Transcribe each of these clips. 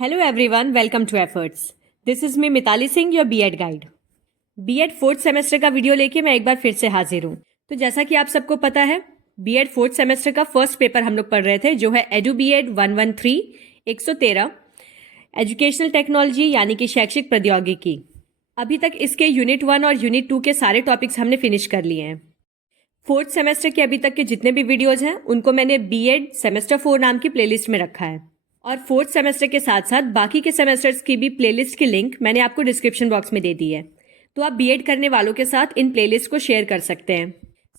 Hello everyone, welcome to Efforts. This is me Mitali Singh, your BEd guide. BEd fourth semester का video लेके मैं एक बार फिर से हाजिर हूँ। तो जैसा कि आप सबको पता है, बीएड फोर्थ सेमेस्टर का फर्स्ट पेपर हम लोग पढ़ रहे थे, जो है एडू बीएड 113 113 एजुकेशनल टेक्नोलॉजी यानी कि शैक्षिक प्रौद्योगिकी। अभी तक इसके यूनिट 1 और यूनिट 2 के सारे टॉपिक्स हमने फिनिश कर लिए हैं। फोर्थ सेमेस्टर के अभी तक के जितने भी वीडियोज हैं उनको मैंने बीएड सेमेस्टर 4 नाम की प्लेलिस्ट में रखा है, और फोर्थ सेमेस्टर के साथ साथ बाकी के सेमेस्टर्स की भी प्लेलिस्ट की लिंक मैंने आपको डिस्क्रिप्शन बॉक्स में दे दी है। तो आप बीएड करने वालों के साथ इन प्लेलिस्ट को शेयर कर सकते हैं।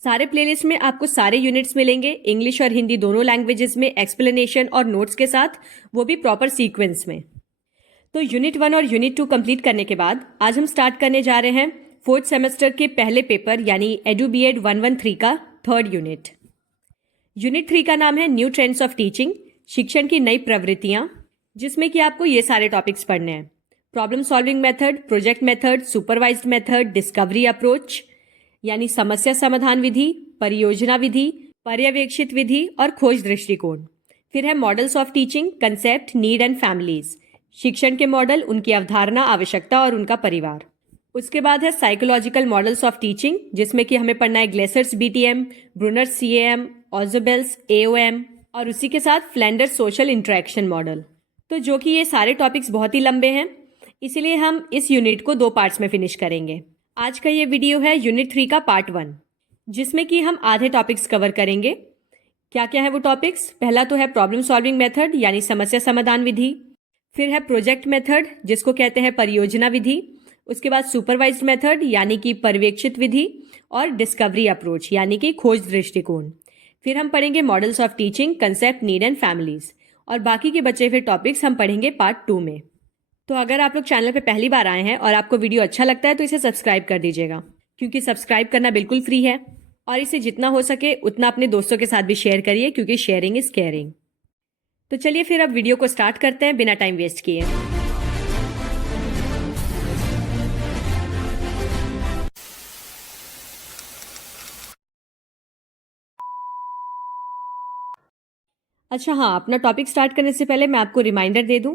सारे प्लेलिस्ट में आपको सारे यूनिट्स मिलेंगे, इंग्लिश और हिंदी दोनों लैंग्वेजेस में, एक्सप्लेनेशन और नोट्स के साथ, वो भी प्रॉपर सीक्वेंस में। तो यूनिट 1 और यूनिट 2 कंप्लीट करने के बाद आज हम स्टार्ट करने जा रहे हैं फोर्थ सेमेस्टर के पहले पेपर यानी एडू बीएड 113 का थर्ड यूनिट। यूनिट 3 का नाम है न्यू ट्रेंड्स ऑफ टीचिंग, शिक्षण की नई प्रवृत्तियां, जिसमें कि आपको ये सारे टॉपिक्स पढ़ने हैं: problem solving method, project method, supervised method, discovery approach यानी समस्या समाधान विधि, परियोजना विधि, पर्यवेक्षित विधि और खोज दृष्टिकोण। फिर है models of teaching, concept, need and families, शिक्षण के मॉडल, उनकी अवधारणा, आवश्यकता और उनका परिवार। उसके बाद है साइकोलॉजिकल मॉडल्स ऑफ टीचिंग, जिसमें कि हमें पढ़ना है ग्लेसर्स बीटीएम, ब्रूनर्स सीएएम, ऑजोबेल्स एओएम और उसी के साथ फ्लैंडर्स सोशल इंटरेक्शन मॉडल। तो जो कि ये सारे टॉपिक्स बहुत ही लंबे हैं, इसीलिए हम इस यूनिट को 2 पार्ट्स में फिनिश करेंगे। आज का ये वीडियो है यूनिट 3 का पार्ट 1, जिसमें कि हम आधे टॉपिक्स कवर करेंगे। क्या क्या है वो टॉपिक्स? पहला तो है प्रॉब्लम सॉल्विंग मेथड यानी समस्या समाधान विधि, फिर है प्रोजेक्ट मेथड जिसको कहते हैं परियोजना विधि, उसके बाद सुपरवाइज्ड मेथड यानी कि पर्यवेक्षित विधि, और डिस्कवरी अप्रोच यानी कि खोज दृष्टिकोण। फिर हम पढ़ेंगे models of teaching, concept, need and families, और बाकी के बचे हुए टॉपिक्स हम पढ़ेंगे पार्ट 2 में। तो अगर आप लोग चैनल पे पहली बार आए हैं और आपको वीडियो अच्छा लगता है तो इसे सब्सक्राइब कर दीजिएगा, क्योंकि सब्सक्राइब करना बिल्कुल फ्री है, और इसे जितना हो सके उतना अपने दोस्तों के साथ भी शेयर करिए, क्योंकि शेयरिंग इज केयरिंग। तो चलिए फिर अब वीडियो को स्टार्ट करते हैं बिना टाइम वेस्ट किए। अच्छा हाँ, अपना टॉपिक स्टार्ट करने से पहले मैं आपको रिमाइंडर दे दूं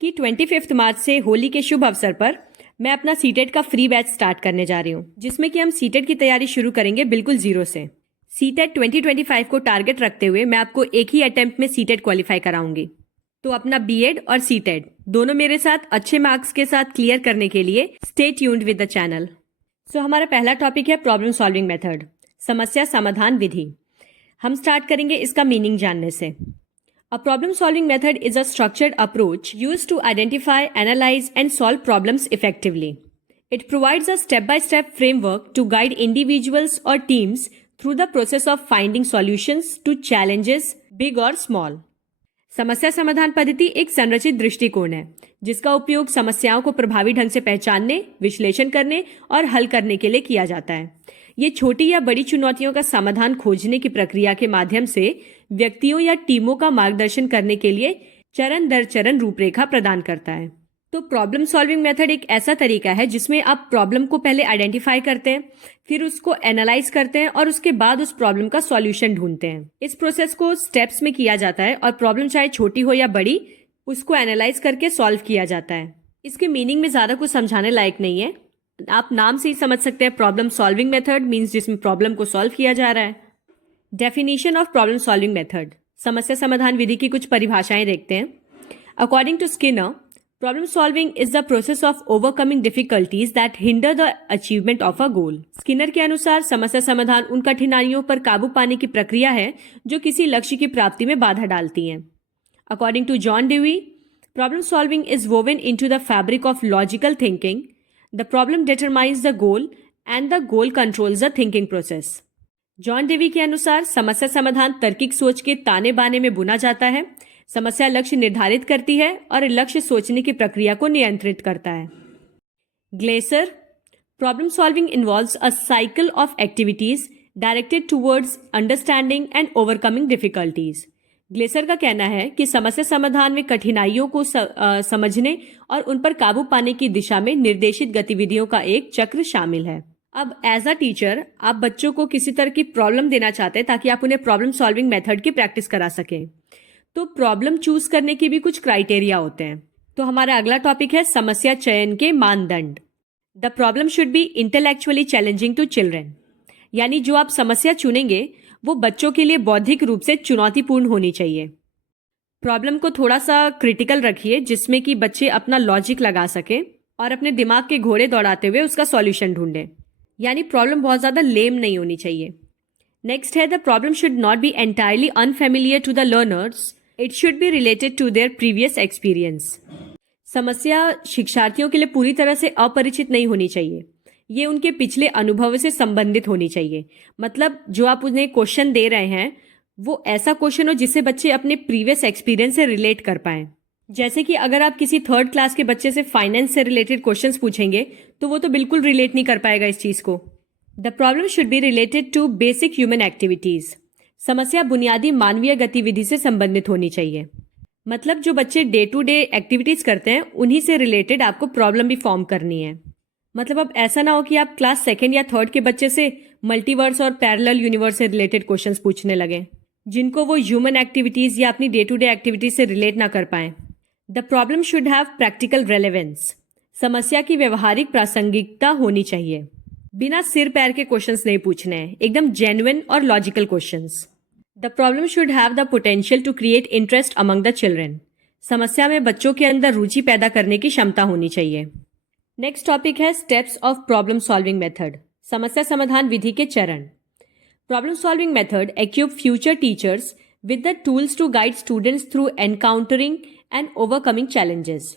कि 25 मार्च से होली के शुभ अवसर पर मैं अपना सीटेट का फ्री बैच स्टार्ट करने जा रही हूँ, जिसमें कि हम सीटेट की तैयारी शुरू करेंगे बिल्कुल जीरो से। सीटेट 2025 को टारगेट रखते हुए मैं आपको एक ही अटेम्प्ट में सीटेट क्वालिफाई कराऊंगी। तो अपना बीएड और सीटेट दोनों मेरे साथ अच्छे मार्क्स के साथ क्लियर करने के लिए stay tuned with the channel. So हमारा पहला टॉपिक है प्रॉब्लम सॉल्विंग मेथड, समस्या समाधान विधि। हम स्टार्ट करेंगे इसका मीनिंग जानने से। A problem solving method is a structured approach used to identify, analyze, and solve problems effectively. It provides a step-by-step framework to guide individuals or teams through the process of finding solutions to challenges, big or small. समस्या समाधान पद्धति एक संरचित दृष्टिकोण है, जिसका उपयोग समस्याओं को प्रभावी ढंग से पहचानने, विश्लेषण करने और हल करने के लिए किया जाता है। ये छोटी या बड़ी चुनौतियों का समाधान खोजने की प्रक्रिया के माध्यम से व्यक्तियों या टीमों का मार्गदर्शन करने के लिए चरण दर चरण रूपरेखा प्रदान करता है। तो प्रॉब्लम सॉल्विंग मेथड एक ऐसा तरीका है जिसमें आप प्रॉब्लम को पहले आइडेंटिफाई करते हैं, फिर उसको एनालाइज करते हैं और उसके बाद उस प्रॉब्लम का सॉल्यूशन ढूंढते हैं। इस प्रोसेस को स्टेप्स में किया जाता है और प्रॉब्लम चाहे छोटी हो या बड़ी, उसको एनालाइज करके सॉल्व किया जाता है। इसके मीनिंग में ज्यादा कुछ समझाने लायक नहीं है, आप नाम से ही समझ सकते हैं। प्रॉब्लम सॉल्विंग मेथड मीन्स जिसमें प्रॉब्लम को सॉल्व किया जा रहा है। Definition of problem solving method, समस्या समाधान विधि की कुछ परिभाषाएं देखते हैं। According to Skinner, problem solving is the process of overcoming difficulties that hinder the achievement of a goal. Skinner के अनुसार समस्या समाधान उन कठिनाइयों पर काबू पाने की प्रक्रिया है जो किसी लक्ष्य की प्राप्ति में बाधा डालती हैं। According to John Dewey, problem solving is woven into the fabric of logical thinking. The problem determines the goal and the goal controls the thinking process. John Dewey के अनुसार समस्या समाधान तार्किक सोच के ताने बाने में बुना जाता है। समस्या लक्ष्य निर्धारित करती है और लक्ष्य सोचने की प्रक्रिया को नियंत्रित करता है। Glaser, problem solving involves a cycle of activities directed towards understanding and overcoming difficulties. Glaser का कहना है कि समस्या समाधान में कठिनाइयों को समझने और उन पर काबू पाने की दिशा में निर्देशित गतिविधियों का एक चक्र शामिल है। अब एज अ टीचर आप बच्चों को किसी तरह की प्रॉब्लम देना चाहते हैं ताकि आप उन्हें प्रॉब्लम सॉल्विंग मेथड की प्रैक्टिस करा सकें। तो प्रॉब्लम चूज करने के भी कुछ क्राइटेरिया होते हैं। तो हमारा अगला टॉपिक है समस्या चयन के मानदंड। The problem should be intellectually challenging to children, यानी जो आप समस्या चुनेंगे वो बच्चों के लिए बौद्धिक रूप से चुनौतीपूर्ण होनी चाहिए। प्रॉब्लम को थोड़ा सा क्रिटिकल रखिए, जिसमें कि बच्चे अपना लॉजिक लगा सकें और अपने दिमाग के घोड़े दौड़ाते हुए उसका सॉल्यूशन ढूंढें, यानी प्रॉब्लम बहुत ज़्यादा लेम नहीं होनी चाहिए। नेक्स्ट है the problem should not be entirely unfamiliar to the learners, it should be related to their previous experience. समस्या शिक्षार्थियों के लिए पूरी तरह से अपरिचित नहीं होनी चाहिए, ये उनके पिछले अनुभव से संबंधित होनी चाहिए। मतलब जो आप उन्हें क्वेश्चन दे रहे हैं वो ऐसा क्वेश्चन हो जिससे बच्चे अपने प्रीवियस एक्सपीरियंस से रिलेट कर पाएं। जैसे कि अगर आप किसी थर्ड क्लास के बच्चे से फाइनेंस से रिलेटेड क्वेश्चंस पूछेंगे तो वो तो बिल्कुल रिलेट नहीं कर पाएगा इस चीज को। The problem should be related to basic human activities, समस्या बुनियादी मानवीय गतिविधि से संबंधित होनी चाहिए। मतलब जो बच्चे डे टू डे एक्टिविटीज करते हैं उन्हीं से रिलेटेड आपको प्रॉब्लम भी फॉर्म करनी है। मतलब अब ऐसा ना हो कि आप क्लास सेकेंड या थर्ड के बच्चे से मल्टीवर्स और पैरेलल यूनिवर्स से रिलेटेड क्वेश्चंस पूछने लगे जिनको वो ह्यूमन एक्टिविटीज या अपनी डे टू डे एक्टिविटीज से रिलेट ना कर पाए। The problem should have practical relevance, समस्या की व्यवहारिक प्रासंगिकता होनी चाहिए। बिना सिर पैर के क्वेश्चंस नहीं पूछने हैं, एकदम जेन्युइन और logical questions. The problem should have the potential to create interest among the children, समस्या में बच्चों के अंदर रुचि पैदा करने की क्षमता होनी चाहिए। नेक्स्ट टॉपिक है steps of problem solving method, समस्या समाधान विधि के चरण। Problem solving method equip future teachers with the tools to guide students through encountering and overcoming challenges.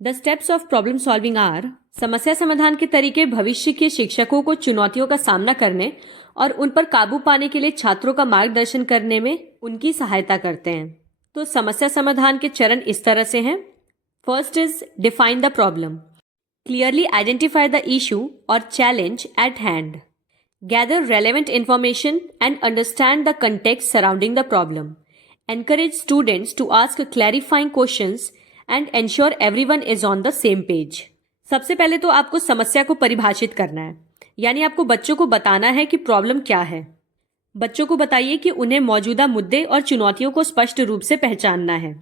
The steps of problem solving are, समस्या समाधान के तरीके भविष्य के शिक्षकों को चुनौतियों का सामना करने और उन पर काबू पाने के लिए छात्रों का मार्गदर्शन करने में उनकी सहायता करते हैं। तो समस्या समाधान के चरण इस तरह से हैं। First is define the problem, clearly identify the issue और challenge at hand, gather relevant information and understand the context surrounding the problem, encourage students to ask clarifying questions and ensure everyone is on the same page. सबसे पहले तो आपको समस्या को परिभाषित करना है, यानी आपको बच्चों को बताना है कि प्रॉब्लम क्या है। बच्चों को बताइए कि उन्हें मौजूदा मुद्दे और चुनौतियों को स्पष्ट रूप से पहचानना है।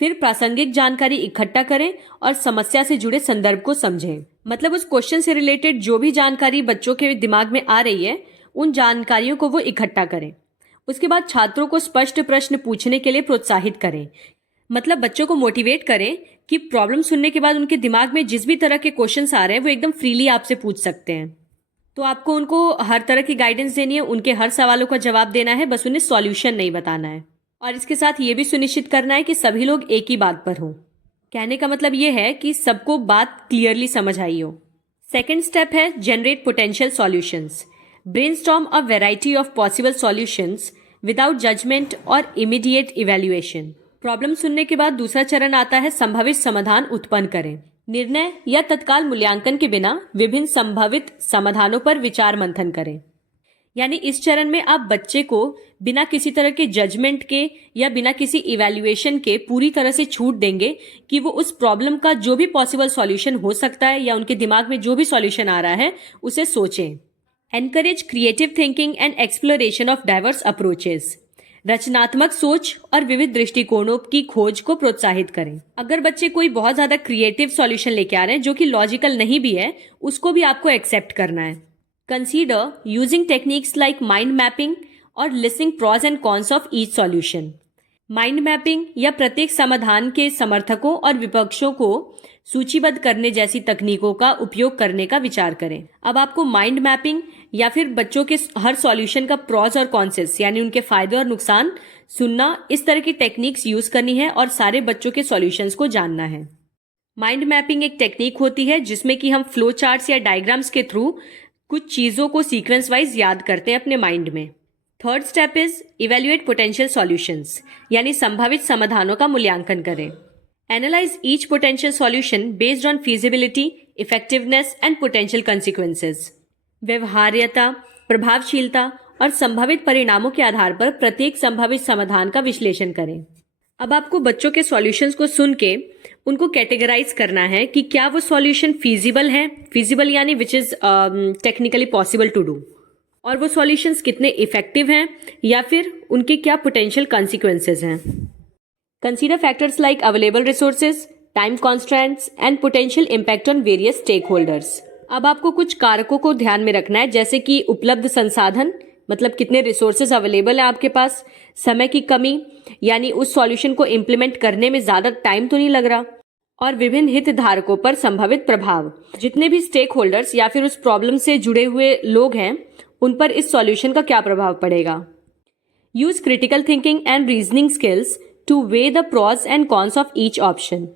फिर प्रासंगिक जानकारी इकट्ठा करें और समस्या से जुड़े संदर्भ को समझें। मतलब उस क्वेश्चन से रिलेटेड जो भी जानकारी बच्चों के दिमाग में आ रही है उन जानकारियों को वो इकट्ठा करें। उसके बाद छात्रों को स्पष्ट प्रश्न पूछने के लिए प्रोत्साहित करें। मतलब बच्चों को मोटिवेट करें कि प्रॉब्लम सुनने के बाद उनके दिमाग में जिस भी तरह के क्वेश्चंस आ रहे हैं वो एकदम फ्रीली आपसे पूछ सकते हैं। तो आपको उनको हर तरह की गाइडेंस देनी है, उनके हर सवालों का जवाब देना है, बस उन्हें सॉल्यूशन नहीं बताना है। और इसके साथ ये भी सुनिश्चित करना है कि सभी लोग एक ही बात पर हों। कहने का मतलब ये है कि सबको बात क्लियरली समझ आई हो। सेकेंड स्टेप है generate potential solutions, brainstorm a variety of possible solutions without judgement और इमीडिएट इवैल्यूएशन। प्रॉब्लम सुनने के बाद दूसरा चरण आता है संभावित समाधान उत्पन्न करें। निर्णय या तत्काल मूल्यांकन के बिना विभिन्न संभावित समाधानों पर विचार मंथन करें। यानी इस चरण में आप बच्चे को बिना किसी तरह के जजमेंट के या बिना किसी इवैल्यूएशन के पूरी तरह से छूट देंगे कि वो उस प्रॉब्लम का जो भी पॉसिबल सॉल्यूशन हो सकता है या उनके दिमाग में जो भी सॉल्यूशन आ रहा है उसे सोचें। Encourage creative thinking and exploration of diverse approaches, रचनात्मक सोच और विविध दृष्टिकोणों की खोज को प्रोत्साहित करें। अगर बच्चे कोई बहुत ज्यादा क्रिएटिव सॉल्यूशन लेके आ रहे हैं जो कि लॉजिकल नहीं भी है, उसको भी आपको एक्सेप्ट करना है। Consider using techniques like mind mapping or listing pros and cons of each solution. Mind mapping या प्रत्येक समाधान के समर्थकों और विपक्षों को सूचीबद्ध करने जैसी तकनीकों का उपयोग करने का विचार करें। अब आपको माइंड मैपिंग या फिर बच्चों के हर सॉल्यूशन का प्रॉस और कॉन्सेस यानी उनके फायदे और नुकसान सुनना, इस तरह की टेक्निक्स यूज करनी है और सारे बच्चों के सॉल्यूशंस को जानना है। माइंड मैपिंग एक टेक्निक होती है जिसमें कि हम फ्लो चार्ट्स या डायग्राम्स के थ्रू कुछ चीजों को सीक्वेंस वाइज याद करते हैं अपने माइंड में। Third step is evaluate potential solutions, यानी संभावित समाधानों का मूल्यांकन करें। Analyse each potential solution based on feasibility, effectiveness and potential consequences. व्यवहार्यता, प्रभावशीलता और संभावित परिणामों के आधार पर प्रत्येक संभावित समाधान का विश्लेषण करें। अब आपको बच्चों के सॉल्यूशंस को सुन के उनको कैटेगराइज करना है कि क्या वो सॉल्यूशन फीजिबल है, फीजिबल यानी which is technically possible to do, और वो सॉल्यूशंस कितने इफेक्टिव हैं या फिर उनके क्या पोटेंशियल कॉन्सिक्वेंसेज हैं। Consider factors like available resources, time constraints and potential impact on various stakeholders. अब आपको कुछ कारकों को ध्यान में रखना है, जैसे कि उपलब्ध संसाधन, मतलब कितने रिसोर्सेज अवेलेबल है आपके पास, समय की कमी, यानी उस सॉल्यूशन को इम्प्लीमेंट करने में ज़्यादा टाइम तो नहीं लग रहा, और विभिन्न हितधारकों पर संभावित प्रभाव। जितने भी स्टेक होल्डर्स या फिर उस प्रॉब्लम से जुड़े हुए लोग हैं, उन पर इस सॉल्यूशन का क्या प्रभाव पड़ेगा। Use critical thinking and reasoning skills two way the pros and cons of each option.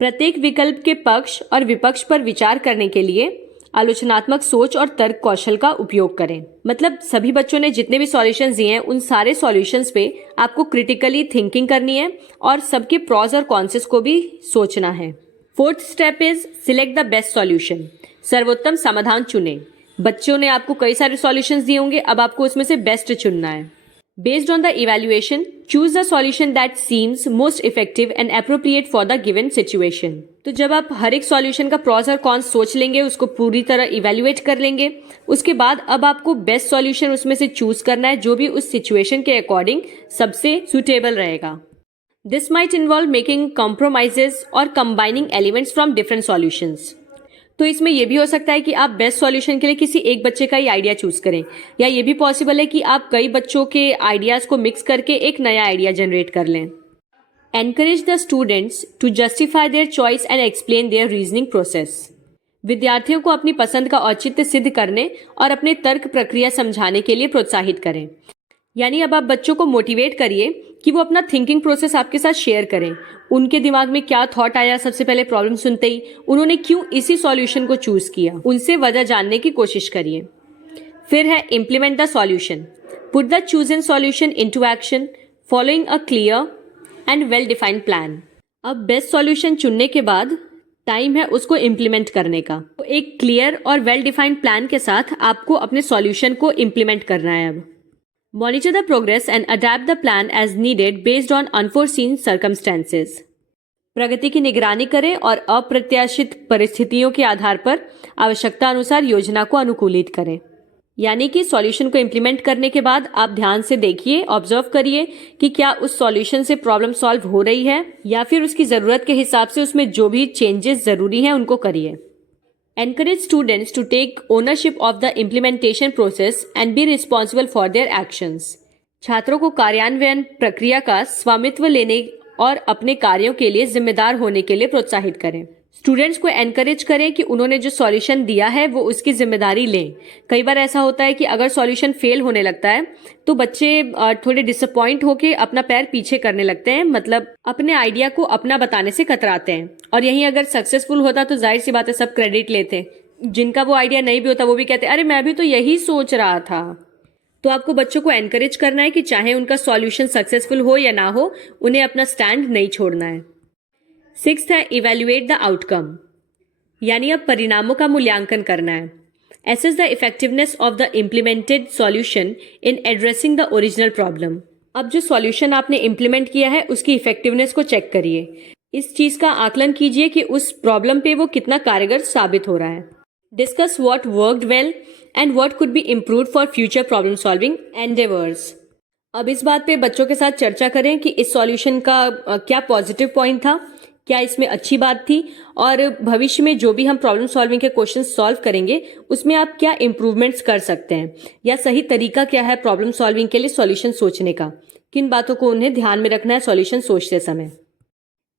प्रत्येक विकल्प के पक्ष और विपक्ष पर विचार करने के लिए आलोचनात्मक सोच और तर्क कौशल का उपयोग करें। मतलब सभी बच्चों ने जितने भी सॉल्यूशंस दिए हैं, उन सारे सॉल्यूशंस पे आपको क्रिटिकली थिंकिंग करनी है और सबके प्रॉज और कॉन्सेस को भी सोचना है। Fourth step is select the best solution. सर्वोत्तम समाधान चुनें। बच्चों ने आपको कई सारे सॉल्यूशंस दिए होंगे, अब आपको उसमें से बेस्ट चुनना है। Based on the evaluation, choose the solution that seems most effective and appropriate for the given situation. तो जब आप हर एक सॉल्यूशन का प्रॉस और कॉन्स सोच लेंगे, उसको पूरी तरह इवेल्युएट कर लेंगे, उसके बाद अब आपको बेस्ट सॉल्यूशन उसमें से चूज करना है जो भी उस सिचुएशन के अकॉर्डिंग सबसे सुटेबल रहेगा। This might involve making compromises और combining elements from different solutions. तो इसमें यह भी हो सकता है कि आप बेस्ट सॉल्यूशन के लिए किसी एक बच्चे का ही आइडिया चूज करें, या ये भी पॉसिबल है कि आप कई बच्चों के आइडियाज को मिक्स करके एक नया आइडिया जनरेट कर लें। Encourage the students to justify their choice and explain their reasoning process. विद्यार्थियों को अपनी पसंद का औचित्य सिद्ध करने और अपने तर्क प्रक्रिया समझाने के लिए प्रोत्साहित करें। यानी अब आप बच्चों को मोटिवेट करिए कि वो अपना थिंकिंग प्रोसेस आपके साथ शेयर करें। उनके दिमाग में क्या थॉट आया सबसे पहले प्रॉब्लम सुनते ही, उन्होंने क्यों इसी सॉल्यूशन को चूज किया, उनसे वजह जानने की कोशिश करिए। फिर है implement the solution. Put the chosen solution into action following a clear and well defined plan. अब बेस्ट सॉल्यूशन चुनने के बाद टाइम है उसको इम्प्लीमेंट करने का। तो एक क्लियर और वेल डिफाइंड प्लान के साथ आपको अपने सॉल्यूशन को इम्प्लीमेंट करना है। अब Monitor the progress and adapt the plan as needed based on unforeseen circumstances. प्रगति की निगरानी करें और अप्रत्याशित परिस्थितियों के आधार पर आवश्यकता अनुसार योजना को अनुकूलित करें। यानी कि सॉल्यूशन को इम्प्लीमेंट करने के बाद आप ध्यान से देखिए, ऑब्जर्व करिए कि क्या उस सॉल्यूशन से प्रॉब्लम सॉल्व हो रही है, या फिर उसकी ज़रूरत के हिसाब से उसमें जो भी चेंजेस ज़रूरी हैं उनको करिए। Encourage students to take ownership of the implementation process and be responsible for their actions. छात्रों को कार्यान्वयन प्रक्रिया का स्वामित्व लेने और अपने कार्यों के लिए जिम्मेदार होने के लिए प्रोत्साहित करें। स्टूडेंट्स को एनकरेज करें कि उन्होंने जो सॉल्यूशन दिया है वो उसकी जिम्मेदारी लें। कई बार ऐसा होता है कि अगर सॉल्यूशन फेल होने लगता है तो बच्चे थोड़े डिसअपॉइंट होके अपना पैर पीछे करने लगते हैं, मतलब अपने आइडिया को अपना बताने से कतराते हैं। और यहीं अगर सक्सेसफुल होता तो जाहिर सी बात है सब क्रेडिट लेते हैं। जिनका वो आइडिया नहीं भी होता वो भी कहते हैं अरे मैं भी तो यही सोच रहा था। तो आपको बच्चों को एनकरेज करना है कि चाहे उनका सॉल्यूशन सक्सेसफुल हो या ना हो, उन्हें अपना स्टैंड नहीं छोड़ना है। सिक्स्थ है इवेल्युएट द आउटकम। यानी अब परिणामों का मूल्यांकन करना है। Assess the effectiveness of the implemented solution in addressing the original problem. अब जो सॉल्यूशन आपने इम्प्लीमेंट किया है उसकी इफेक्टिवनेस को चेक करिए। इस चीज का आकलन कीजिए कि उस प्रॉब्लम पे वो कितना कारगर साबित हो रहा है। Discuss what worked well and what could be improved for future problem solving endeavours. अब इस बात पे बच्चों के साथ चर्चा करें कि इस सॉल्यूशन का क्या पॉजिटिव पॉइंट था, क्या इसमें अच्छी बात थी, और भविष्य में जो भी हम प्रॉब्लम सॉल्विंग के क्वेश्चन सॉल्व करेंगे उसमें आप क्या इम्प्रूवमेंट्स कर सकते हैं, या सही तरीका क्या है प्रॉब्लम सॉल्विंग के लिए सॉल्यूशन सोचने का। किन बातों को उन्हें ध्यान में रखना है सॉल्यूशन सोचते समय।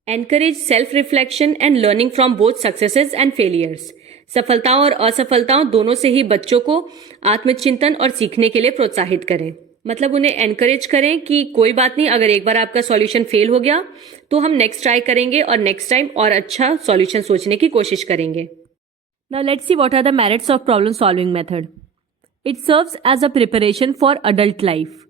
Encourage self reflection and learning from both successes and failures. सफलताओं और असफलताओं दोनों से ही बच्चों को आत्मचिंतन और सीखने के लिए प्रोत्साहित करें। मतलब उन्हें एनकरेज करें कि कोई बात नहीं, अगर एक बार आपका सॉल्यूशन फेल हो गया तो हम नेक्स्ट ट्राई करेंगे और नेक्स्ट टाइम और अच्छा सॉल्यूशन सोचने की कोशिश करेंगे। Now let's see what are the merits of problem solving method. It serves as a preparation for adult life.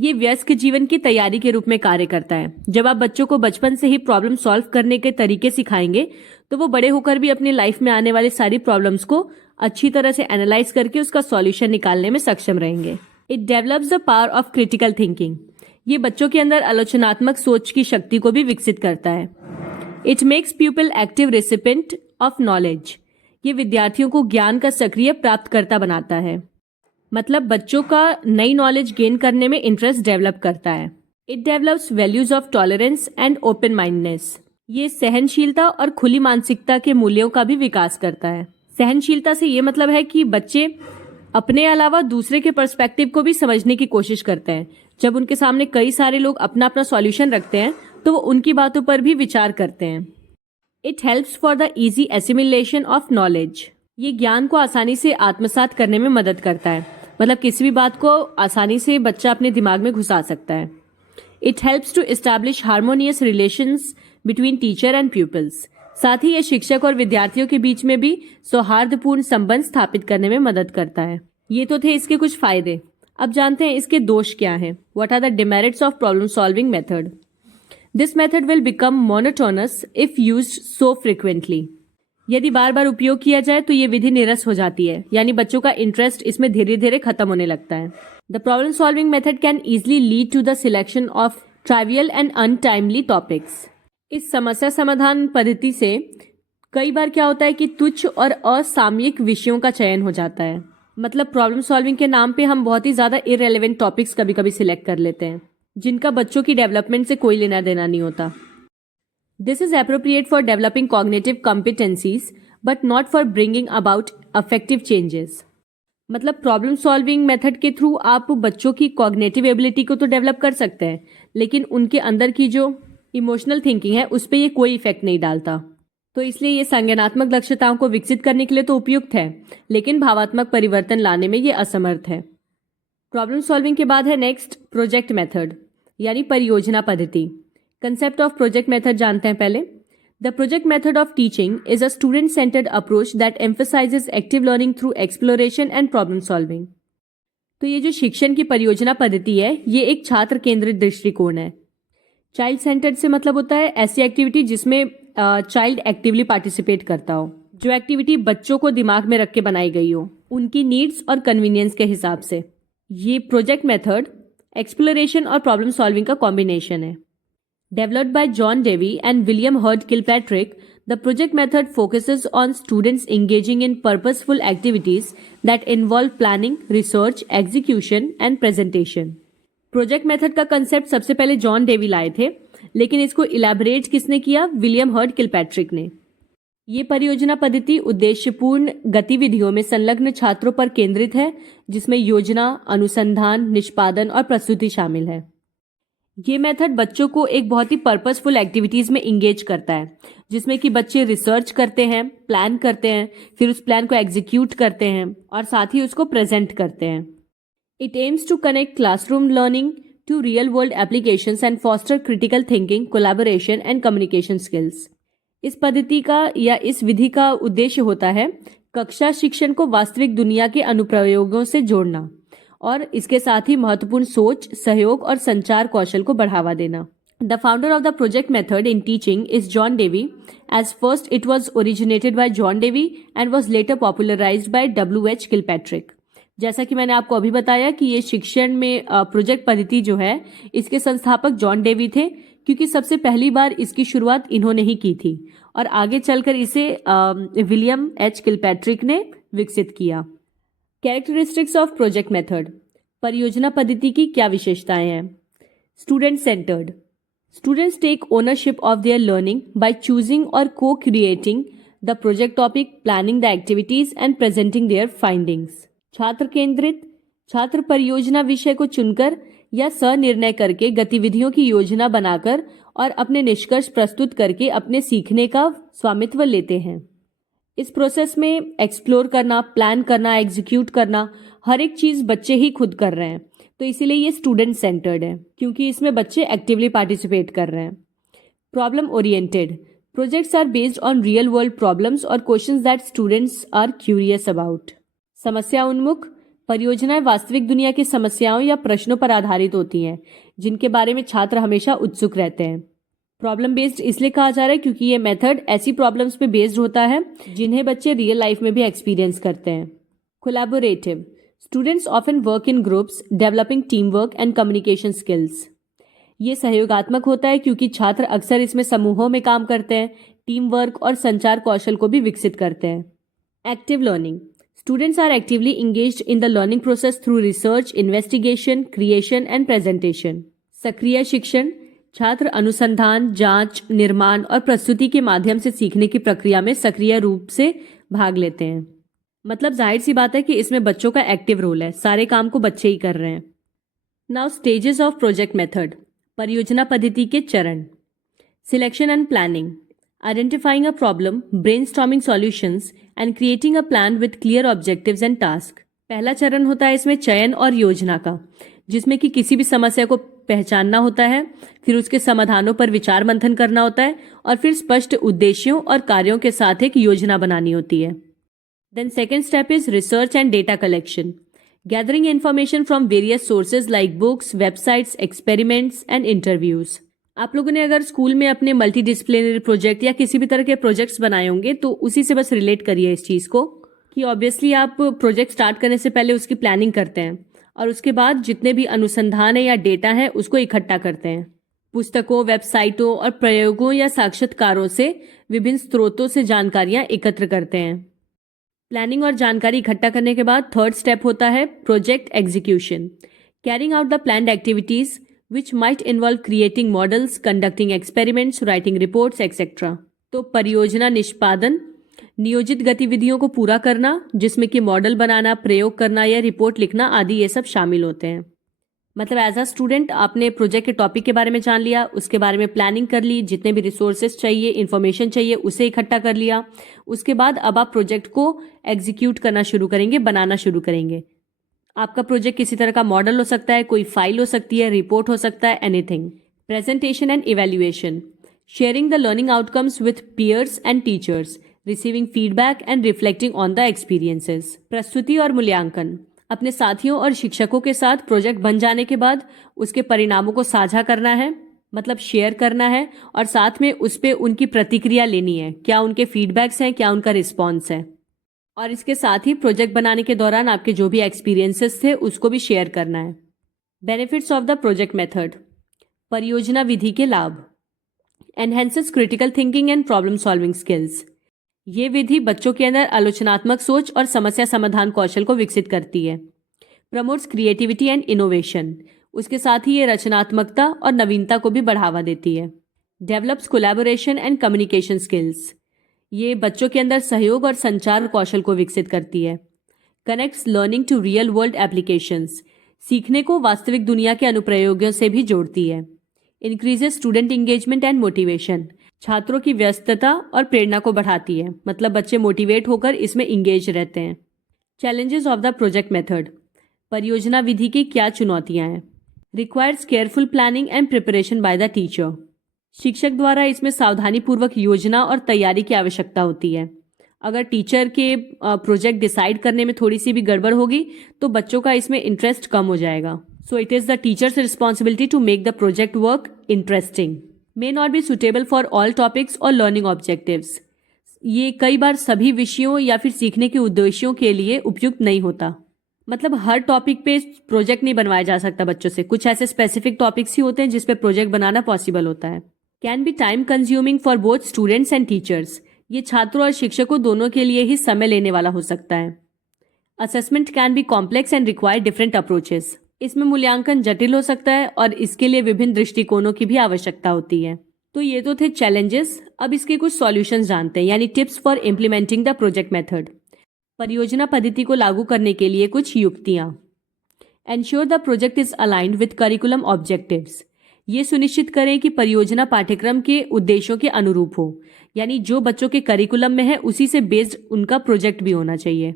ये वयस्क जीवन की तैयारी के रूप में कार्य करता है। जब आप बच्चों को बचपन से ही प्रॉब्लम सॉल्व करने के तरीके सिखाएंगे तो वो बड़े होकर भी अपनी लाइफ में आने वाली सारी प्रॉब्लम्स को अच्छी तरह से एनालाइज करके उसका सॉल्यूशन निकालने में सक्षम रहेंगे। It develops the power of critical thinking. ये बच्चों के अंदर आलोचनात्मक सोच की शक्ति को भी विकसित करता है। It makes people active recipient of knowledge. ये विद्यार्थियों को ज्ञान का सक्रिय प्राप्तकर्ता बनाता है। मतलब बच्चों का नई नॉलेज गेन करने में इंटरेस्ट डेवलप करता है। It develops values of tolerance and open mindness. ये सहनशीलता और खुली मानसिकता के मूल्यों का भी विकास करता है। सहनशीलता से ये मतलब है कि बच्चे अपने अलावा दूसरे के पर्सपेक्टिव को भी समझने की कोशिश करते हैं। जब उनके सामने कई सारे लोग अपना अपना सॉल्यूशन रखते हैं तो वो उनकी बातों पर भी विचार करते हैं। It helps for the easy assimilation of knowledge. ये ज्ञान को आसानी से आत्मसात करने में मदद करता है। मतलब किसी भी बात को आसानी से बच्चा अपने दिमाग में घुसा सकता है। It helps to establish harmonious relations between teacher and pupils. साथ ही ये शिक्षक और विद्यार्थियों के बीच में भी सौहार्दपूर्ण संबंध स्थापित करने में मदद करता है। ये तो थे इसके कुछ फायदे। अब जानते हैं इसके दोष क्या हैं। What are the demerits of problem solving method? This method will become monotonous if used so frequently. यदि बार बार उपयोग किया जाए तो ये विधि नीरस हो जाती है, यानी बच्चों का इंटरेस्ट इसमें धीरे धीरे खत्म होने लगता है। The problem solving method can easily lead to the selection of trivial and untimely topics. इस समस्या समाधान पद्धति से कई बार क्या होता है कि तुच्छ और असामयिक विषयों का चयन हो जाता है। मतलब प्रॉब्लम सॉल्विंग के नाम पे हम बहुत ही ज्यादा इररेलेवेंट टॉपिक्स कभी कभी सिलेक्ट कर लेते हैं, जिनका बच्चों की डेवलपमेंट से कोई लेना देना नहीं होता। This is appropriate for developing cognitive competencies but not for bringing about affective changes. मतलब प्रॉब्लम सॉल्विंग मेथड के थ्रू आप बच्चों की कॉग्निटिव एबिलिटी को तो डेवलप कर सकते हैं, लेकिन उनके अंदर की जो इमोशनल थिंकिंग है उस पर ये कोई इफेक्ट नहीं डालता। तो इसलिए ये संज्ञानात्मक दक्षताओं को विकसित करने के लिए तो उपयुक्त है, लेकिन भावात्मक परिवर्तन लाने में ये असमर्थ है। प्रॉब्लम सॉल्विंग के बाद है नेक्स्ट प्रोजेक्ट मेथड, यानी परियोजना पद्धति। कंसेप्ट ऑफ प्रोजेक्ट मेथड जानते हैं पहले। The project method of teaching is a student centred approach that emphasises active learning through exploration and problem solving. तो ये जो शिक्षण की परियोजना पद्धति है, ये एक छात्र केंद्रित दृष्टिकोण है। चाइल्ड सेंटर्ड से मतलब होता है ऐसी एक्टिविटी जिसमें चाइल्ड एक्टिवली पार्टिसिपेट करता हो, जो एक्टिविटी बच्चों को दिमाग में रख के बनाई गई हो, उनकी नीड्स और कन्वीनियंस के हिसाब से। ये प्रोजेक्ट मेथड एक्सप्लोरेशन और प्रॉब्लम सॉल्विंग का कॉम्बिनेशन है। Developed by John Dewey and William heard Kilpatrick, the project method focuses on students engaging in purposeful activities that involve planning, research, execution and presentation. Project method का concept सबसे पहले John Dewey लाए थे, लेकिन इसको elaborate किसने किया? William heard Kilpatrick ने। ये परियोजना पद्धति उद्देश्यपूर्ण गतिविधियों में संलग्न छात्रों पर केंद्रित है, जिसमें योजना, अनुसंधान, निष्पादन और प्रस्तुति शामिल है। ये मेथड बच्चों को एक बहुत ही पर्पसफुल एक्टिविटीज में इंगेज करता है, जिसमें कि बच्चे रिसर्च करते हैं, प्लान करते हैं, फिर उस प्लान को एग्जीक्यूट करते हैं और साथ ही उसको प्रेजेंट करते हैं। It aims to connect classroom learning to real-world applications and foster critical thinking, collaboration and communication skills. इस पद्धति का या इस विधि का उद्देश्य होता है कक्षा शिक्षण को वास्तविक दुनिया के अनुप्रयोगों से जोड़ना और इसके साथ ही महत्वपूर्ण सोच, सहयोग और संचार कौशल को बढ़ावा देना। The founder of the project method in teaching is John Dewey. As first, it was originated by John Dewey and was later popularized by W.H. Kilpatrick. जैसा कि मैंने आपको अभी बताया कि ये शिक्षण में प्रोजेक्ट पद्धति जो है, इसके संस्थापक जॉन डेवी थे, क्योंकि सबसे पहली बार इसकी शुरुआत इन्होंने ही की थी और आगे चलकर इसे विलियम एच किलपैट्रिक ने विकसित किया। Characteristics of project method. परियोजना पद्धति की क्या विशेषताएं हैं? Student centred. Students take ownership of their learning by choosing और co creating the project topic, planning the activities and presenting their findings. छात्र केंद्रित। छात्र परियोजना विषय को चुनकर या स्वनिर्णय करके गतिविधियों की योजना बनाकर और अपने निष्कर्ष प्रस्तुत करके अपने सीखने का स्वामित्व लेते हैं। इस प्रोसेस में एक्सप्लोर करना, प्लान करना, एग्जीक्यूट करना, हर एक चीज बच्चे ही खुद कर रहे हैं, तो इसीलिए ये स्टूडेंट सेंटर्ड है, क्योंकि इसमें बच्चे एक्टिवली पार्टिसिपेट कर रहे हैं। Problem oriented. Projects are based on real world problems और questions that students are curious about. समस्या उन्मुख। परियोजनाएं वास्तविक दुनिया की समस्याओं या प्रश्नों पर आधारित होती हैं, जिनके बारे में छात्र हमेशा उत्सुक रहते हैं। प्रॉब्लम बेस्ड इसलिए कहा जा रहा है क्योंकि ये मेथड ऐसी प्रॉब्लम्स पे बेस्ड होता है जिन्हें बच्चे रियल लाइफ में भी एक्सपीरियंस करते हैं। Collaborative. Students often work in groups, developing team work and communication skills. ये सहयोगात्मक होता है क्योंकि छात्र अक्सर इसमें समूहों में काम करते हैं, टीम वर्क और संचार कौशल को भी विकसित करते हैं। Active learning. Students are actively engaged in the learning process through research, investigation, creation and presentation. सक्रिय शिक्षण। छात्र अनुसंधान, जांच, निर्माण और प्रस्तुति के माध्यम से सीखने की प्रक्रिया में सक्रिय रूप से भाग लेते हैं। मतलब जाहिर सी बात है कि इसमें बच्चों का एक्टिव रोल है, सारे काम को बच्चे ही कर रहे हैं। Now stages of project method, परियोजना पद्धति के चरण। Selection and planning, identifying a problem, brainstorming solutions and creating a plan with clear objectives and task. पहला चरण होता है इसमें चयन और योजना का, जिसमें कि किसी भी समस्या को पहचानना होता है, फिर उसके समाधानों पर विचार मंथन करना होता है और फिर स्पष्ट उद्देश्यों और कार्यों के साथ एक योजना बनानी होती है। Then second step is research and data collection, gathering information from various sources like books, websites, experiments and interviews. आप लोगों ने अगर स्कूल में अपने मल्टी डिसिप्लिनरी प्रोजेक्ट या किसी भी तरह के प्रोजेक्ट्स बनाए होंगे तो उसी से बस रिलेट करिए इस चीज़ को कि ऑब्वियसली आप प्रोजेक्ट स्टार्ट करने से पहले उसकी प्लानिंग करते हैं और उसके बाद जितने भी अनुसंधान है या डेटा है उसको इकट्ठा करते हैं। पुस्तकों, वेबसाइटों और प्रयोगों या साक्षात्कारों से विभिन्न स्रोतों से जानकारियां एकत्र करते हैं। प्लानिंग और जानकारी इकट्ठा करने के बाद थर्ड स्टेप होता है project execution, carrying out the planned activities which might involve creating models, conducting experiments, writing reports etcetera. तो परियोजना निष्पादन, नियोजित गतिविधियों को पूरा करना जिसमें कि मॉडल बनाना, प्रयोग करना या रिपोर्ट लिखना आदि ये सब शामिल होते हैं। मतलब एज अ स्टूडेंट आपने प्रोजेक्ट के टॉपिक के बारे में जान लिया, उसके बारे में प्लानिंग कर ली, जितने भी रिसोर्सेज चाहिए, इन्फॉर्मेशन चाहिए उसे इकट्ठा कर लिया। उसके बाद अब आप प्रोजेक्ट को एग्जीक्यूट करना शुरू करेंगे, बनाना शुरू करेंगे। आपका प्रोजेक्ट किसी तरह का मॉडल हो सकता है, कोई फाइल हो सकती है, रिपोर्ट हो सकता है, anything. Presentation and evaluation, sharing the learning outcomes with peers and teachers, receiving feedback and reflecting on the experiences. प्रस्तुति और मूल्यांकन, अपने साथियों और शिक्षकों के साथ प्रोजेक्ट बन जाने के बाद उसके परिणामों को साझा करना है, मतलब शेयर करना है और साथ में उस पर उनकी प्रतिक्रिया लेनी है, क्या उनके फीडबैक्स हैं, क्या उनका रिस्पॉन्स है। और इसके साथ ही प्रोजेक्ट बनाने के दौरान आपके जो भी एक्सपीरियंसेस थे उसको भी शेयर करना है। Benefits of the project method, परियोजना विधि के लाभ, enhances critical thinking and problem solving skills. ये विधि बच्चों के अंदर आलोचनात्मक सोच और समस्या समाधान कौशल को विकसित करती है। प्रमोट्स क्रिएटिविटी एंड इनोवेशन, उसके साथ ही ये रचनात्मकता और नवीनता को भी बढ़ावा देती है। Develops collaboration and communication skills, ये बच्चों के अंदर सहयोग और संचार कौशल को विकसित करती है। Connects learning to real world applications, सीखने को वास्तविक दुनिया के अनुप्रयोगों से भी जोड़ती है। Increases student engagement and motivation, छात्रों की व्यस्तता और प्रेरणा को बढ़ाती है, मतलब बच्चे मोटिवेट होकर इसमें इंगेज रहते हैं। Challenges of the project method, परियोजना विधि की क्या चुनौतियां हैं। Requires careful planning and preparation bye the teacher, शिक्षक द्वारा इसमें सावधानी पूर्वक योजना और तैयारी की आवश्यकता होती है। अगर टीचर के प्रोजेक्ट डिसाइड करने में थोड़ी सी भी गड़बड़ होगी तो बच्चों का इसमें इंटरेस्ट कम हो जाएगा। So it is the teacher's responsibility to make the project work interesting. May not be suitable for all topics और लर्निंग ऑब्जेक्टिव्स, ये कई बार सभी विषयों या फिर सीखने के उद्देश्यों के लिए उपयुक्त नहीं होता। मतलब हर टॉपिक पे प्रोजेक्ट नहीं बनवाया जा सकता बच्चों से, कुछ ऐसे स्पेसिफिक टॉपिक्स ही होते हैं जिस पे प्रोजेक्ट बनाना पॉसिबल होता है। Can be time consuming for both students and teachers, ये छात्रों और शिक्षकों दोनों के लिए ही समय लेने वाला हो सकता है। Assessment can be complex and require different approaches, इसमें मूल्यांकन जटिल हो सकता है और इसके लिए विभिन्न दृष्टिकोणों की भी आवश्यकता होती है। तो ये तो थे चैलेंजेस, अब इसके कुछ सॉल्यूशंस जानते हैं, यानी tips for implementing the project method. परियोजना पद्धति को लागू करने के लिए कुछ युक्तियां। Ensure the project is aligned with curriculum objectives, ये सुनिश्चित करें कि परियोजना पाठ्यक्रम के उद्देश्यों के अनुरूप हो, यानी जो बच्चों के करिकुलम में है उसी से बेस्ड उनका प्रोजेक्ट भी होना चाहिए।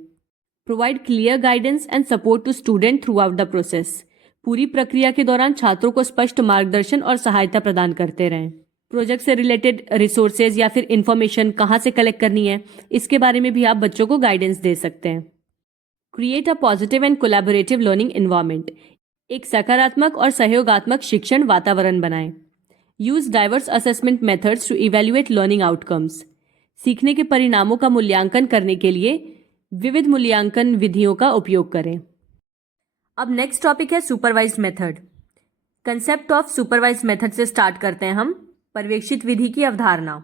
Provide clear guidance and support to student throughout the process, पूरी प्रक्रिया के दौरान छात्रों को स्पष्ट मार्गदर्शन और सहायता प्रदान करते रहें। प्रोजेक्ट से रिलेटेड रिसोर्सेज या फिर इंफॉर्मेशन कहाँ से कलेक्ट करनी है इसके बारे में भी आप बच्चों को गाइडेंस दे सकते हैं। Create a positive and collaborative learning environment, एक सकारात्मक और सहयोगात्मक शिक्षण वातावरण बनाएं। Use diverse assessment methods to evaluate learning outcomes, सीखने के परिणामों का मूल्यांकन करने के लिए विविध मूल्यांकन विधियों का उपयोग करें। अब नेक्स्ट टॉपिक है supervised method. Concept of supervised method से स्टार्ट करते हैं हम। पर्यवेक्षित विधि की अवधारणा।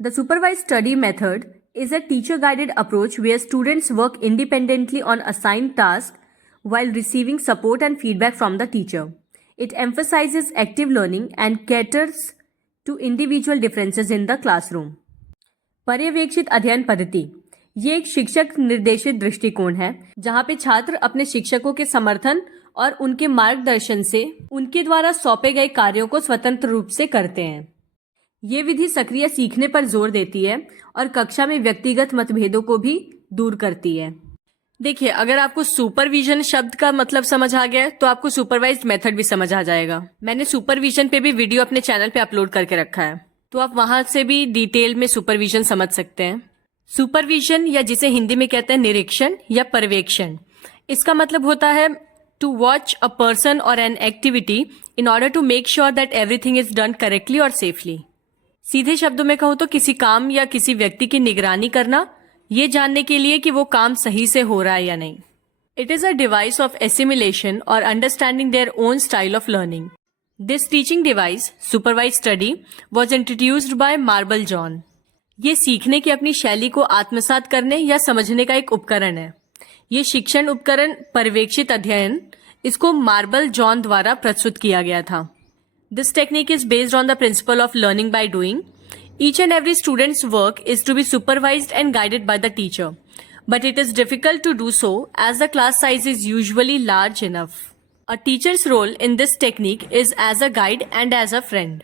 The supervised study method is a teacher-guided approach where students work independently on assigned tasks while receiving support and feedback from the teacher. It emphasizes active learning and caters to individual differences in the classroom. पर्यवेक्षित अध्ययन पद्धति ये एक शिक्षक निर्देशित दृष्टिकोण है जहाँ पे छात्र अपने शिक्षकों के समर्थन और उनके मार्गदर्शन से उनके द्वारा सौंपे गए कार्यों को स्वतंत्र रूप से करते हैं। ये विधि सक्रिय सीखने पर जोर देती है और कक्षा में व्यक्तिगत मतभेदों को भी दूर करती है। देखिए, अगर आपको सुपरविजन शब्द का मतलब समझ आ गया है तो आपको सुपरवाइज्ड मेथड भी समझ आ जाएगा। मैंने सुपरविजन पे भी वीडियो अपने चैनल पे अपलोड करके रखा है, तो आप वहां से भी डिटेल में सुपरविजन समझ सकते हैं। सुपरविजन या जिसे हिंदी में कहते हैं निरीक्षण या पर्यवेक्षण, इसका मतलब होता है टू वॉच अ पर्सन और an activity in order to make sure that everything is done correctly और सेफली। सीधे शब्दों में कहूँ तो किसी काम या किसी व्यक्ति की निगरानी करना, ये जानने के लिए कि वो काम सही से हो रहा है या नहीं। It is a device of assimilation और understanding their own style of learning. This teaching device supervise study was introduced by Marble John. ये सीखने की अपनी शैली को आत्मसात करने या समझने का एक उपकरण है। ये शिक्षण उपकरण पर्यवेक्षित अध्ययन, इसको मार्बल जॉन द्वारा प्रस्तुत किया गया था। This technique is based on the principle of learning by doing. Each and every student's work is to be supervised and guided by the teacher, but it is difficult to do so as the class size is usually large enough. A teacher's role in this technique is as a guide and as a friend.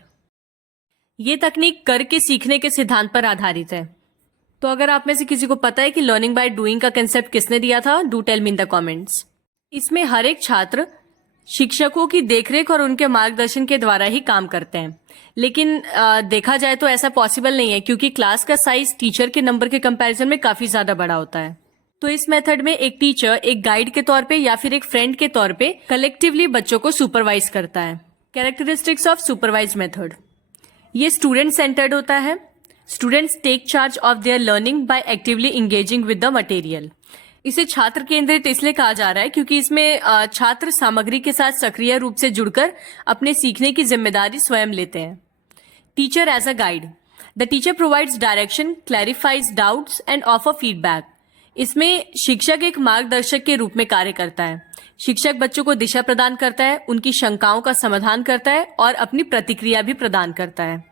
ये तकनीक करके सीखने के सिद्धांत पर आधारित है। तो अगर आप में से किसी को पता है कि लर्निंग बाय डूइंग का कंसेप्ट किसने दिया था, do tell me in the comments. इसमें हर एक छात्र शिक्षकों की देखरेख और उनके मार्गदर्शन के द्वारा ही काम करते हैं, लेकिन देखा जाए तो ऐसा पॉसिबल नहीं है क्योंकि क्लास का साइज टीचर के नंबर के कंपैरिजन में काफी ज्यादा बड़ा होता है। तो इस मेथड में एक टीचर एक गाइड के तौर पे या फिर एक फ्रेंड के तौर पे कलेक्टिवली बच्चों को सुपरवाइज करता है। कैरेक्टरिस्टिक्स ऑफ सुपरवाइज मेथड, ये स्टूडेंट सेंटर्ड होता है। Students take charge of their learning by actively engaging with the material. इसे छात्र केंद्रित इसलिए कहा जा रहा है क्योंकि इसमें छात्र सामग्री के साथ सक्रिय रूप से जुड़कर अपने सीखने की जिम्मेदारी स्वयं लेते हैं। Teacher as a guide, the teacher provides direction, clarifies doubts and offer feedback. इसमें शिक्षक एक मार्गदर्शक के रूप में कार्य करता है। शिक्षक बच्चों को दिशा प्रदान करता है, उनकी शंकाओं का समाधान करता है और अपनी प्रतिक्रिया भी प्रदान करता है।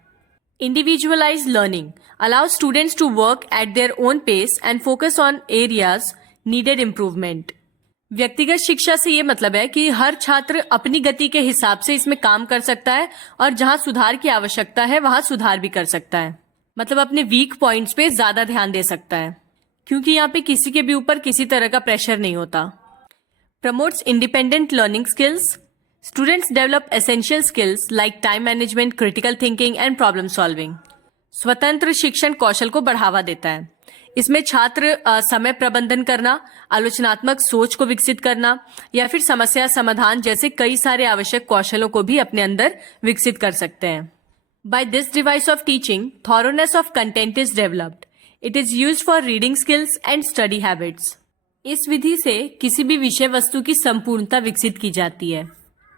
Individualised learning allows students to work at their own pace and focus on areas needed improvement. व्यक्तिगत शिक्षा से ये मतलब है कि हर छात्र अपनी गति के हिसाब से इसमें काम कर सकता है और जहां सुधार की आवश्यकता है वहां सुधार भी कर सकता है। मतलब अपने वीक पॉइंट्स पे ज्यादा ध्यान दे सकता है क्योंकि यहाँ पे किसी के भी ऊपर किसी तरह का प्रेशर नहीं होता। Promotes independent learning skills. Students develop essential skills like time management, critical thinking and problem solving. स्वतंत्र शिक्षण कौशल को बढ़ावा देता है। इसमें छात्र समय प्रबंधन करना, आलोचनात्मक सोच को विकसित करना या फिर समस्या समाधान जैसे कई सारे आवश्यक कौशलों को भी अपने अंदर विकसित कर सकते हैं। By this device of teaching, thoroughness of content is developed. It is used for reading skills and study habits. इस विधि से किसी भी विषय वस्तु की संपूर्णता विकसित की जाती है,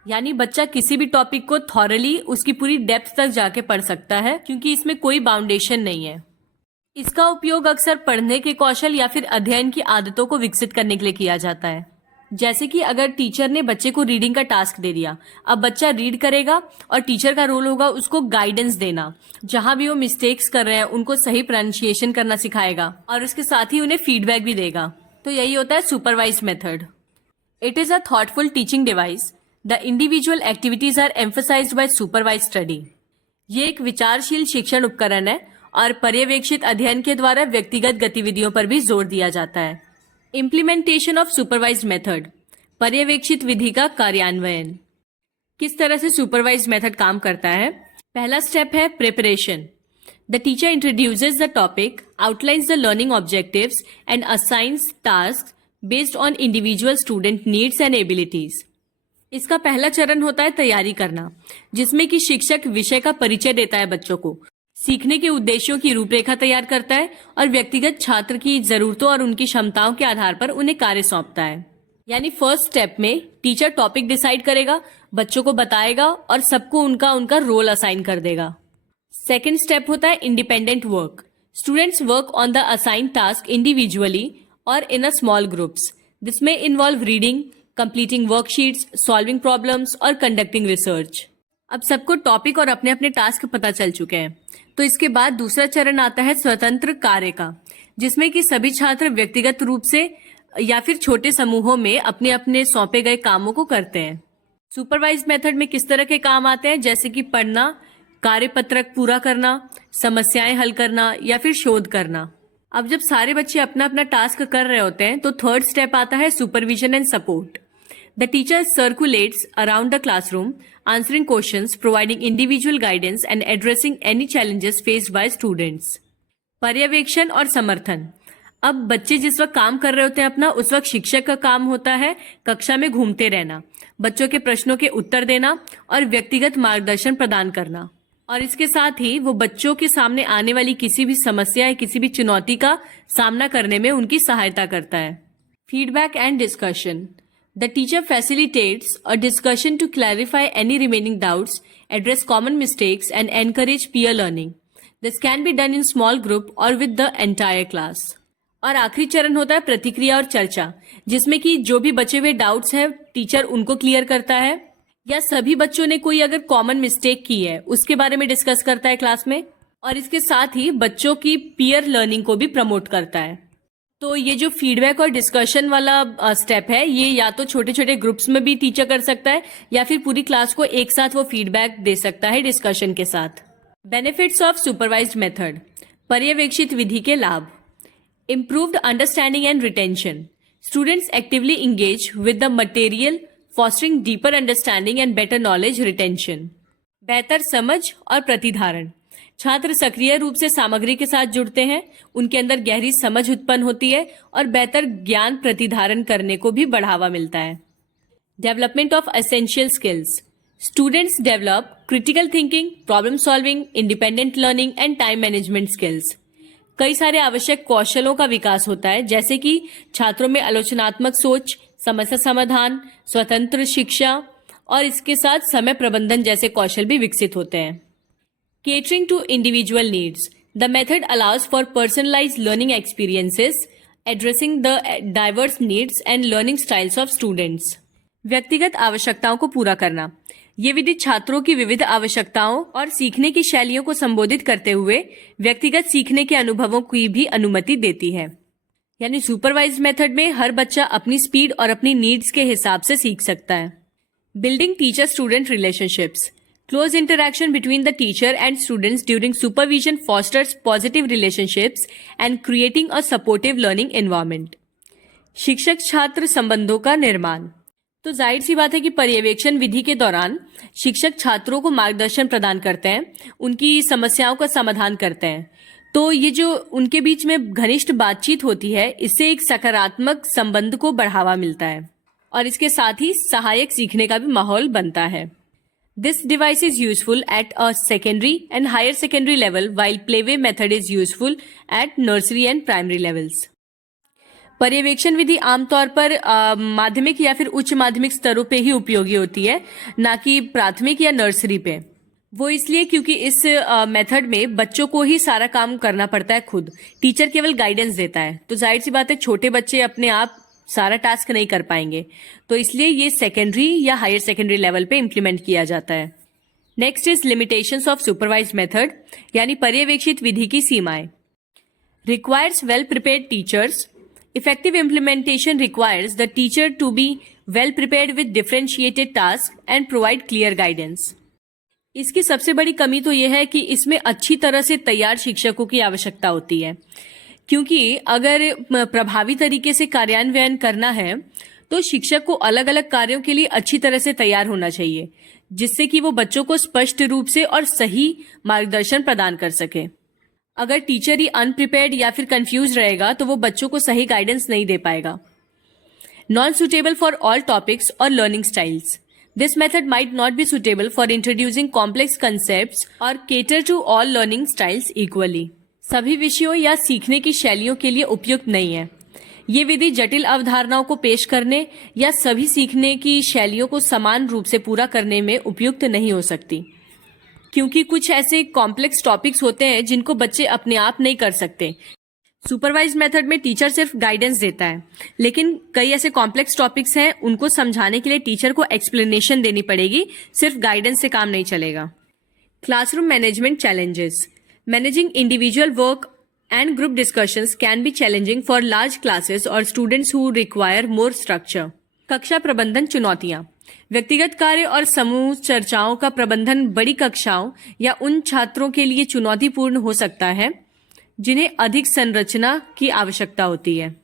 यानी बच्चा किसी भी टॉपिक को थॉरली उसकी पूरी डेप्थ तक जाके पढ़ सकता है क्योंकि इसमें कोई बाउंडेशन नहीं है। इसका उपयोग अक्सर पढ़ने के कौशल या फिर अध्ययन की आदतों को विकसित करने के लिए किया जाता है। जैसे कि अगर टीचर ने बच्चे को रीडिंग का टास्क दे दिया, अब बच्चा रीड करेगा और टीचर का रोल होगा उसको गाइडेंस देना। जहां भी वो मिस्टेक्स कर रहे हैं उनको सही प्रोनाउंसिएशन करना सिखाएगा और उसके साथ ही उन्हें फीडबैक भी देगा। तो यही होता है supervised method. It is a thoughtful teaching device. The individual activities are emphasized by supervised study. ये एक विचारशील शिक्षण उपकरण है और पर्यवेक्षित अध्ययन के द्वारा व्यक्तिगत गतिविधियों पर भी जोर दिया जाता है। इम्प्लीमेंटेशन ऑफ सुपरवाइज्ड मेथड, पर्यवेक्षित विधि का कार्यान्वयन। किस तरह से सुपरवाइज्ड मेथड काम करता है? पहला स्टेप है preparation. The teacher introduces the topic, outlines the learning objectives and assigns task based on individual student needs and abilities. इसका पहला चरण होता है तैयारी करना, जिसमें कि शिक्षक विषय का परिचय देता है बच्चों को, सीखने के उद्देश्यों की रूपरेखा तैयार करता है और व्यक्तिगत छात्र की जरूरतों और उनकी क्षमताओं के आधार पर उन्हें कार्य सौंपता है। यानी फर्स्ट स्टेप में टीचर टॉपिक डिसाइड करेगा, बच्चों को बताएगा और सबको उनका उनका रोल असाइन कर देगा। सेकेंड स्टेप होता है independent work. Students work on the assign task individually और इन अ स्मॉल ग्रुप्स। दिस में involve reading, completing worksheets, solving problems और कंडक्टिंग रिसर्च। अब सबको टॉपिक और अपने अपने टास्क पता चल चुके हैं, तो इसके बाद दूसरा चरण आता है स्वतंत्र कार्य का, जिसमें कि सभी छात्र व्यक्तिगत रूप से या फिर छोटे समूहों में अपने अपने सौंपे गए कामों को करते हैं। सुपरवाइज्ड मेथड में किस तरह के काम आते हैं, जैसे कि पढ़ना, कार्यपत्रक पूरा करना, समस्याएं हल करना या फिर शोध करना। अब जब सारे बच्चे अपना अपना टास्क कर रहे होते हैं तो थर्ड स्टेप आता है supervision and support. The teacher circulates around the classroom, answering questions, providing individual guidance and addressing any challenges faced by students. पर्यवेक्षण और समर्थन। अब बच्चे जिस वक्त काम कर रहे होते हैं अपना, उस वक्त शिक्षक का काम होता है कक्षा में घूमते रहना, बच्चों के प्रश्नों के उत्तर देना और व्यक्तिगत मार्गदर्शन प्रदान करना। और इसके साथ ही वो बच्चों के सामने आने वाली किसी भी समस्या या किसी भी चुनौती का सामना करने में उनकी सहायता करता है। Feedback and discussion. The teacher facilitates a discussion to clarify any remaining doubts, address common mistakes, and encourage peer learning. This can be done in small group or with the entire class. और आखिरी चरण होता है प्रतिक्रिया और चर्चा, जिसमें कि जो भी बचे हुए डाउट्स हैं टीचर उनको क्लियर करता है, या सभी बच्चों ने कोई अगर कॉमन मिस्टेक की है उसके बारे में डिस्कस करता है क्लास में, और इसके साथ ही बच्चों की पीयर लर्निंग को भी प्रमोट करता है। तो ये जो फीडबैक और डिस्कशन वाला स्टेप है, ये या तो छोटे छोटे ग्रुप्स में भी टीचर कर सकता है या फिर पूरी क्लास को एक साथ वो फीडबैक दे सकता है डिस्कशन के साथ। Benefits of supervised method. पर्यवेक्षित विधि के लाभ। Improved understanding and retention. Students actively engage with the material, fostering deeper understanding and better knowledge retention. बेहतर समझ और प्रतिधारण। छात्र सक्रिय रूप से सामग्री के साथ जुड़ते हैं, उनके अंदर गहरी समझ उत्पन्न होती है और बेहतर ज्ञान प्रतिधारण करने को भी बढ़ावा मिलता है। Development of essential skills. Students develop critical thinking, problem solving, independent learning and time management skills. कई सारे आवश्यक कौशलों का विकास होता है, जैसे कि छात्रों में आलोचनात्मक सोच, समस्या समाधान, स्वतंत्र शिक्षा और इसके साथ समय प्रबंधन जैसे कौशल भी विकसित होते हैं। Catering to individual needs. The method allows for personalized learning experiences, addressing the diverse needs and learning styles of students. व्यक्तिगत आवश्यकताओं को पूरा करना। ये विधि छात्रों की विविध आवश्यकताओं और सीखने की शैलियों को संबोधित करते हुए व्यक्तिगत सीखने के अनुभवों की भी अनुमति देती है। यानी सुपरवाइज्ड मेथड में हर बच्चा अपनी स्पीड और अपनी नीड्स के हिसाब से सीख सकता है। Building teacher student relationships. Close interaction between the teacher and students during supervision fosters positive relationships and creating a supportive learning environment. शिक्षक छात्र संबंधों का निर्माण। तो जाहिर सी बात है कि पर्यवेक्षण विधि के दौरान शिक्षक छात्रों को मार्गदर्शन प्रदान करते हैं, उनकी समस्याओं का समाधान करते हैं। तो ये जो उनके बीच में घनिष्ठ बातचीत होती है, इससे एक सकारात्मक संबंध को बढ़ावा मिलता है और इसके साथ ही सहायक सीखने का भी माहौल बनता है। This device is useful at a secondary and higher secondary level, while playway method is useful at nursery and primary levels. पर्यवेक्षण विधि आमतौर पर माध्यमिक या फिर उच्च माध्यमिक स्तरों पे ही उपयोगी होती है, ना कि प्राथमिक या नर्सरी पे। वो इसलिए क्योंकि इस मेथड में बच्चों को ही सारा काम करना पड़ता है खुद, टीचर केवल गाइडेंस देता है। तो जाहिर सी बात है छोटे बच्चे अपने आप सारा टास्क नहीं कर पाएंगे, तो इसलिए ये सेकेंडरी या हायर सेकेंडरी लेवल पे इम्प्लीमेंट किया जाता है। Next is limitations of supervised method, यानी पर्यवेक्षित विधि की सीमाएं। Requires well prepared teachers. Effective implementation requires the teacher to be well prepared with differentiated task and provide clear guidance. इसकी सबसे बड़ी कमी तो यह है कि इसमें अच्छी तरह से तैयार शिक्षकों की आवश्यकता होती है, क्योंकि अगर प्रभावी तरीके से कार्यान्वयन करना है तो शिक्षक को अलग अलग कार्यों के लिए अच्छी तरह से तैयार होना चाहिए, जिससे कि वो बच्चों को स्पष्ट रूप से और सही मार्गदर्शन प्रदान कर सके। अगर टीचर ही अनप्रिपेयर्ड या फिर कंफ्यूज रहेगा तो वो बच्चों को सही गाइडेंस नहीं दे पाएगा। Non suitable for all topics और learning styles. This method might not be suitable for introducing complex concepts or cater to all learning styles equally. सभी विषयों या सीखने की शैलियों के लिए उपयुक्त नहीं है। ये विधि जटिल अवधारणाओं को पेश करने या सभी सीखने की शैलियों को समान रूप से पूरा करने में उपयुक्त नहीं हो सकती, क्योंकि कुछ ऐसे कॉम्प्लेक्स टॉपिक्स होते हैं जिनको बच्चे अपने आप नहीं कर सकते। सुपरवाइज्ड मेथड में टीचर सिर्फ गाइडेंस देता है, लेकिन कई ऐसे कॉम्प्लेक्स टॉपिक्स हैं उनको समझाने के लिए टीचर को एक्सप्लेनेशन देनी पड़ेगी, सिर्फ गाइडेंस से काम नहीं चलेगा। Classroom management challenges. Managing individual work and group discussions can be challenging for large classes or students who require more structure. कक्षा प्रबंधन चुनौतियां। व्यक्तिगत कार्य और समूह चर्चाओं का प्रबंधन बड़ी कक्षाओं या उन छात्रों के लिए चुनौतीपूर्ण हो सकता है जिन्हें अधिक संरचना की आवश्यकता होती है।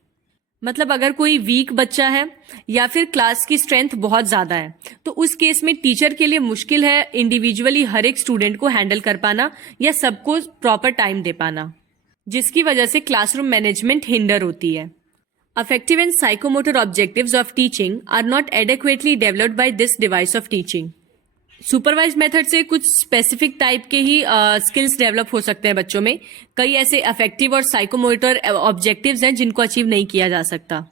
मतलब अगर कोई वीक बच्चा है या फिर क्लास की स्ट्रेंथ बहुत ज्यादा है तो उस केस में टीचर के लिए मुश्किल है इंडिविजुअली हर एक स्टूडेंट को हैंडल कर पाना या सबको प्रॉपर टाइम दे पाना, जिसकी वजह से क्लासरूम मैनेजमेंट हिंडर होती है। Affective and psychomotor objectives of teaching are not adequately developed by this device of teaching. Supervise method से कुछ स्पेसिफिक टाइप के ही स्किल्स डेवलप हो सकते हैं बच्चों में। कई ऐसे अफेक्टिव और साइकोमोटर ऑब्जेक्टिव्स हैं जिनको अचीव नहीं किया जा सकता।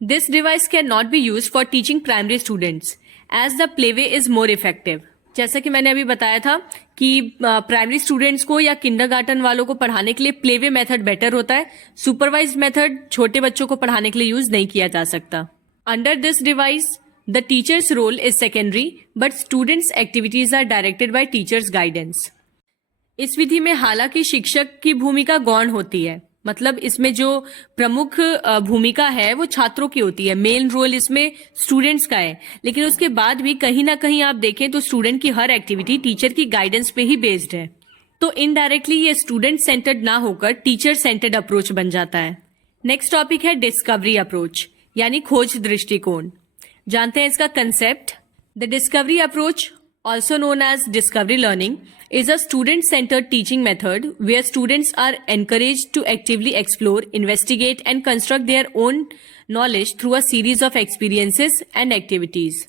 This device can not be used for teaching primary students as the playway is more effective. जैसा कि मैंने अभी बताया था कि प्राइमरी स्टूडेंट्स को या किंडरगार्टन वालों को पढ़ाने के लिए प्लेवे मेथड बेटर होता है। सुपरवाइज्ड मेथड छोटे बच्चों को पढ़ाने के लिए यूज नहीं किया जा सकता। Under this device the teacher's role is secondary but students' activities are directed by teachers' guidance. इस विधि में हालांकि शिक्षक की भूमिका गौण होती है, मतलब इसमें जो प्रमुख भूमिका है वो छात्रों की होती है, मेन रोल इसमें स्टूडेंट्स का है, लेकिन उसके बाद भी कहीं ना कहीं आप देखें तो स्टूडेंट की हर एक्टिविटी टीचर की गाइडेंस पे ही बेस्ड है। तो इनडायरेक्टली ये स्टूडेंट सेंटर्ड ना होकर टीचर सेंटर्ड अप्रोच बन जाता है। नेक्स्ट टॉपिक है डिस्कवरी अप्रोच यानी खोज दृष्टिकोण। जानते हैं इसका concept. The discovery approach, also known as discovery learning, is a student-centered teaching method where students are encouraged to actively explore, investigate, and construct their own knowledge through a series of experiences and activities.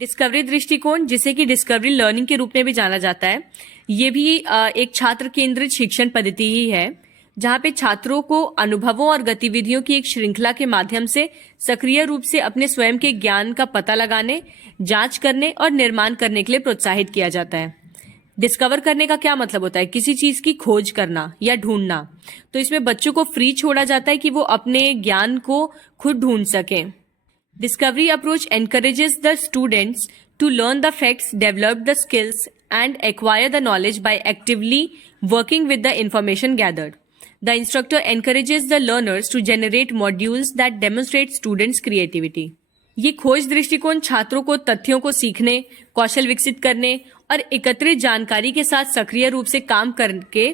Discovery दृष्टिकोण, जिसे कि discovery learning के रूप में भी जाना जाता है, ये भी एक छात्र केंद्रित शिक्षण पद्धति ही है जहां पे छात्रों को अनुभवों और गतिविधियों की एक श्रृंखला के माध्यम से सक्रिय रूप से अपने स्वयं के ज्ञान का पता लगाने, जांच करने और निर्माण करने के लिए प्रोत्साहित किया जाता है। डिस्कवर करने का क्या मतलब होता है? किसी चीज की खोज करना या ढूंढना। तो इसमें बच्चों को फ्री छोड़ा जाता है कि वो अपने ज्ञान को खुद ढूंढ सकें। Discovery approach encourages the students to learn the facts, develop the skills and acquire the knowledge by actively working with the information gathered. The instructor encourages the learners to generate modules that demonstrate students' creativity. ये खोज दृष्टिकोण छात्रों को तथ्यों को सीखने, कौशल विकसित करने और एकत्रित जानकारी के साथ सक्रिय रूप से काम करके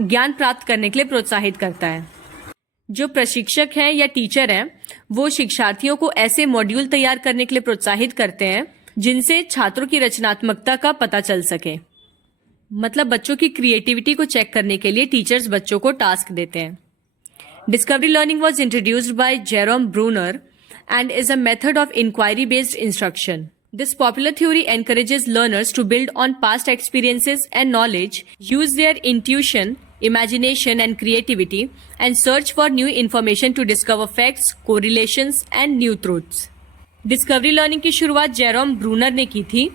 ज्ञान प्राप्त करने के लिए प्रोत्साहित करता है। जो प्रशिक्षक हैं या टीचर हैं, वो शिक्षार्थियों को ऐसे मॉड्यूल तैयार करने के लिए प्रोत्साहित करते हैं जिनसे छात्रों की रचनात्मकता का पता चल सके। मतलब बच्चों की क्रिएटिविटी को चेक करने के लिए टीचर्स बच्चों को टास्क देते हैं। Discovery learning was introduced bye Jerome Bruner and is a method of inquiry-based instruction. This popular theory encourages learners to build on past experiences and knowledge, use their intuition, imagination and creativity, and search for new information to discover facts, correlations and new truths. Discovery learning की शुरुआत Jerome Bruner ने की थी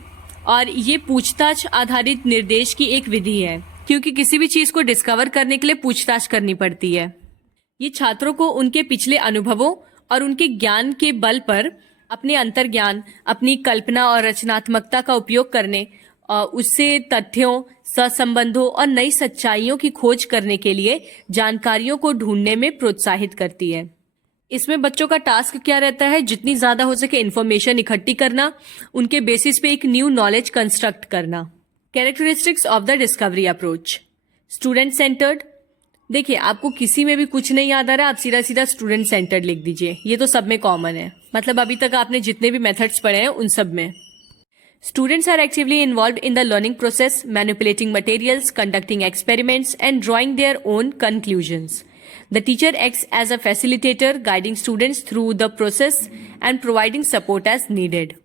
और ये पूछताछ आधारित निर्देश की एक विधि है, क्योंकि किसी भी चीज को डिस्कवर करने के लिए पूछताछ करनी पड़ती है। ये छात्रों को उनके पिछले अनुभवों और उनके ज्ञान के बल पर अपने अंतर्ज्ञान, अपनी कल्पना और रचनात्मकता का उपयोग करने, उससे तथ्यों, सहसंबंधों और नई सच्चाइयों की खोज करने के लिए जानकारियों को ढूंढने में प्रोत्साहित करती है। इसमें बच्चों का टास्क क्या रहता है? जितनी ज्यादा हो सके इन्फॉर्मेशन इकट्ठी करना, उनके बेसिस पे एक न्यू नॉलेज कंस्ट्रक्ट करना। Characteristics of the discovery approach. Student centred. देखिए, आपको किसी में भी कुछ नहीं याद आ रहा, आप सीधा सीधा स्टूडेंट सेंटर्ड लिख दीजिए, ये तो सब में कॉमन है। मतलब अभी तक आपने जितने भी मेथड्स पढ़े हैं उन सब में। Students are actively involved in the learning process, manipulating materials, conducting experiments and drawing their own conclusions. The teacher acts as a facilitator, guiding students through the process and providing support as needed.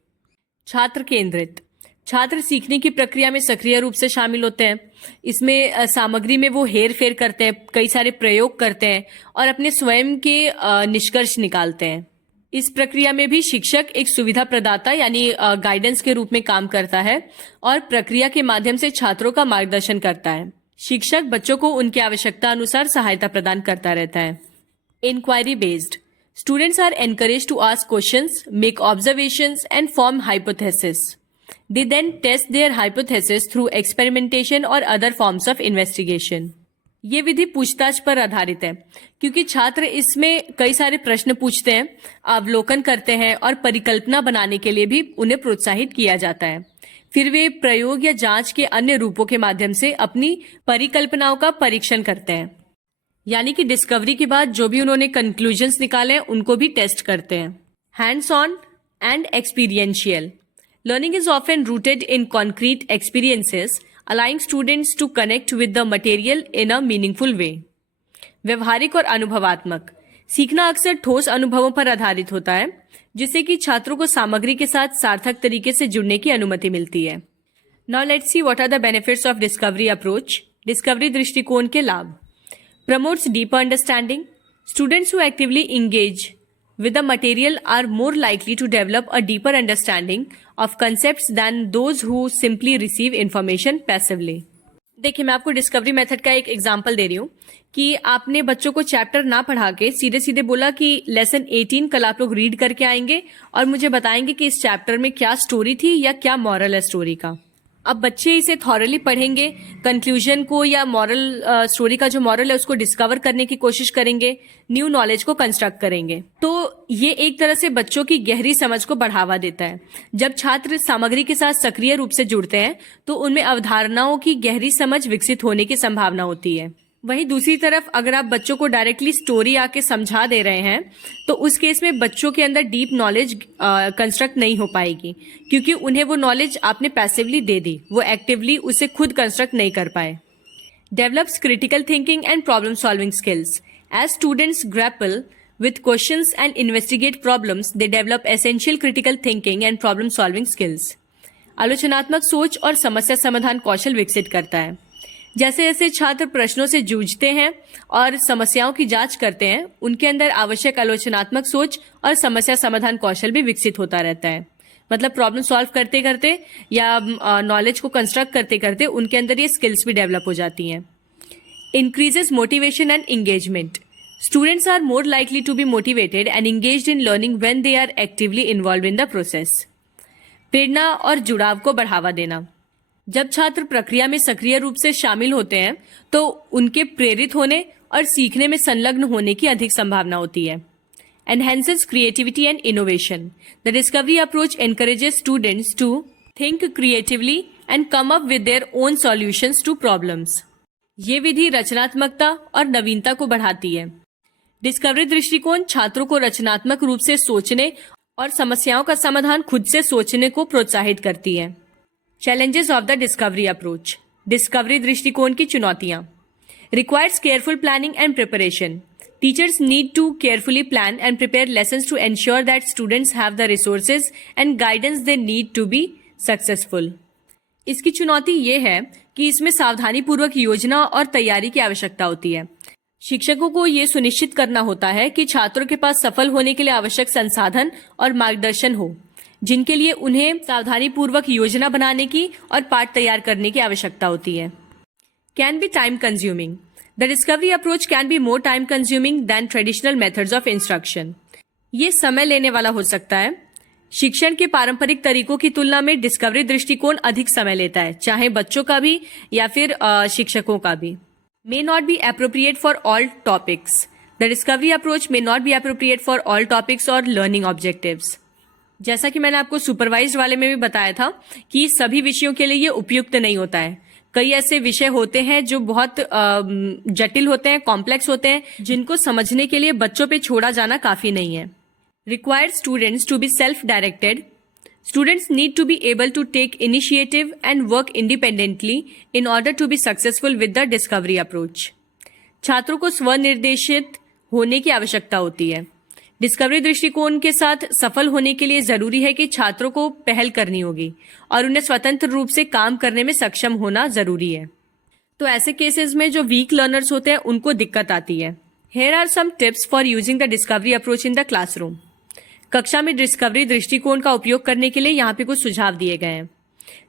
छात्र केंद्रित। छात्र सीखने की प्रक्रिया में सक्रिय रूप से शामिल होते हैं। इसमें सामग्री में वो हेर फेर करते हैं, कई सारे प्रयोग करते हैं और अपने स्वयं के निष्कर्ष निकालते हैं। इस प्रक्रिया में भी शिक्षक एक सुविधा प्रदाता यानी गाइडेंस के रूप में काम करता है और प्रक्रिया के माध्यम से छात्रों का मार्गदर्शन करता है। शिक्षक बच्चों को उनकी आवश्यकता अनुसार सहायता प्रदान करता रहता है। Inquiry based, students are encourage to ask questions, make observations and form hypothesis. They then test their hypothesis through experimentation और अदर फॉर्म्स ऑफ इन्वेस्टिगेशन। ये विधि पूछताछ पर आधारित है, क्योंकि छात्र इसमें कई सारे प्रश्न पूछते हैं, अवलोकन करते हैं और परिकल्पना बनाने के लिए भी उन्हें प्रोत्साहित किया जाता है। फिर वे प्रयोग या जांच के अन्य रूपों के माध्यम से अपनी परिकल्पनाओं का परीक्षण करते हैं, यानी कि डिस्कवरी के बाद जो भी उन्होंने कंक्लूजन्स निकाले उनको भी टेस्ट करते हैं। Hands on and experiential learning is often rooted in concrete experiences, allowing students to connect with the material in a meaningful way. व्यवहारिक और अनुभवात्मक, सीखना अक्सर ठोस अनुभवों पर आधारित होता है, जिससे कि छात्रों को सामग्री के साथ सार्थक तरीके से जुड़ने की अनुमति मिलती है। Now let's see what are the benefits of discovery approach. Discovery दृष्टिकोण के लाभ। Promotes deeper understanding. Students who actively engage with the material are more likely to develop a deeper understanding of concepts than those who simply receive information passively. देखिए, मैं आपको discovery method का एक example दे रही हूँ कि आपने बच्चों को चैप्टर ना पढ़ा के सीधे सीधे बोला कि लेसन 18 कल आप लोग रीड करके आएंगे और मुझे बताएंगे कि इस चैप्टर में क्या स्टोरी थी या क्या मॉरल है स्टोरी का। अब बच्चे इसे थॉरली पढ़ेंगे, कंक्लूजन को या मॉरल स्टोरी का जो मॉरल है उसको डिस्कवर करने की कोशिश करेंगे, न्यू नॉलेज को कंस्ट्रक्ट करेंगे। तो ये एक तरह से बच्चों की गहरी समझ को बढ़ावा देता है। जब छात्र सामग्री के साथ सक्रिय रूप से जुड़ते हैं तो उनमें अवधारणाओं की गहरी समझ विकसित होने की संभावना होती है। वहीं दूसरी तरफ अगर आप बच्चों को डायरेक्टली स्टोरी आके समझा दे रहे हैं तो उस केस में बच्चों के अंदर डीप नॉलेज कंस्ट्रक्ट नहीं हो पाएगी, क्योंकि उन्हें वो नॉलेज आपने पैसिवली दे दी, वो एक्टिवली उसे खुद कंस्ट्रक्ट नहीं कर पाए। Develops critical thinking and problem solving skills. As students grapple with questions and investigate problems, they develop essential critical thinking and problem solving skills. आलोचनात्मक सोच और समस्या समाधान कौशल विकसित करता है। जैसे जैसे छात्र प्रश्नों से जूझते हैं और समस्याओं की जांच करते हैं, उनके अंदर आवश्यक आलोचनात्मक सोच और समस्या समाधान कौशल भी विकसित होता रहता है। मतलब प्रॉब्लम सॉल्व करते करते या नॉलेज को कंस्ट्रक्ट करते करते उनके अंदर ये स्किल्स भी डेवलप हो जाती हैं। Increases motivation and engagement. Students are more likely to be motivated and engaged in learning when they are actively involved in the process. प्रेरणा और जुड़ाव को बढ़ावा देना। जब छात्र प्रक्रिया में सक्रिय रूप से शामिल होते हैं तो उनके प्रेरित होने और सीखने में संलग्न होने की अधिक संभावना होती है। Enhances creativity and innovation. The discovery approach encourages students to think creatively and come up with their own solutions to problems. ये विधि रचनात्मकता और नवीनता को बढ़ाती है। डिस्कवरी दृष्टिकोण छात्रों को रचनात्मक रूप से सोचने और समस्याओं का समाधान खुद से सोचने को प्रोत्साहित करती है। Challenges of the discovery approach. Discovery दृष्टिकोण की चुनौतियां। Requires careful planning and preparation. Teachers need to carefully plan and prepare lessons to ensure that students have the resources and guidance they need to be successful. इसकी चुनौती ये है कि इसमें सावधानी पूर्वक योजना और तैयारी की आवश्यकता होती है। शिक्षकों को ये सुनिश्चित करना होता है कि छात्रों के पास सफल होने के लिए आवश्यक संसाधन और मार्गदर्शन हो, जिनके लिए उन्हें सावधानी पूर्वक योजना बनाने की और पाठ तैयार करने की आवश्यकता होती है। Can be time consuming. The discovery approach can be more time consuming than traditional methods of instruction. ये समय लेने वाला हो सकता है। शिक्षण के पारंपरिक तरीकों की तुलना में डिस्कवरी दृष्टिकोण अधिक समय लेता है, चाहे बच्चों का भी या फिर शिक्षकों का भी। May not be appropriate for all topics. The discovery approach may not be appropriate for all topics or learning objectives. जैसा कि मैंने आपको सुपरवाइज्ड वाले में भी बताया था कि सभी विषयों के लिए ये उपयुक्त नहीं होता है। कई ऐसे विषय होते हैं जो बहुत जटिल होते हैं, कॉम्प्लेक्स होते हैं, जिनको समझने के लिए बच्चों पे छोड़ा जाना काफी नहीं है। Requires students to be self-directed. Students need to be able to take initiative and work independently in order to be successful with the discovery approach. छात्रों को स्वनिर्देशित होने की आवश्यकता होती है। डिस्कवरी दृष्टिकोण के साथ सफल होने के लिए जरूरी है कि छात्रों को पहल करनी होगी और उन्हें स्वतंत्र रूप से काम करने में सक्षम होना जरूरी है। तो ऐसे केसेस में जो वीक लर्नर्स होते हैं उनको दिक्कत आती है। Here are some tips for using the discovery approach in the classroom. कक्षा में डिस्कवरी दृष्टिकोण का उपयोग करने के लिए यहाँ पे कुछ सुझाव दिए गए हैं।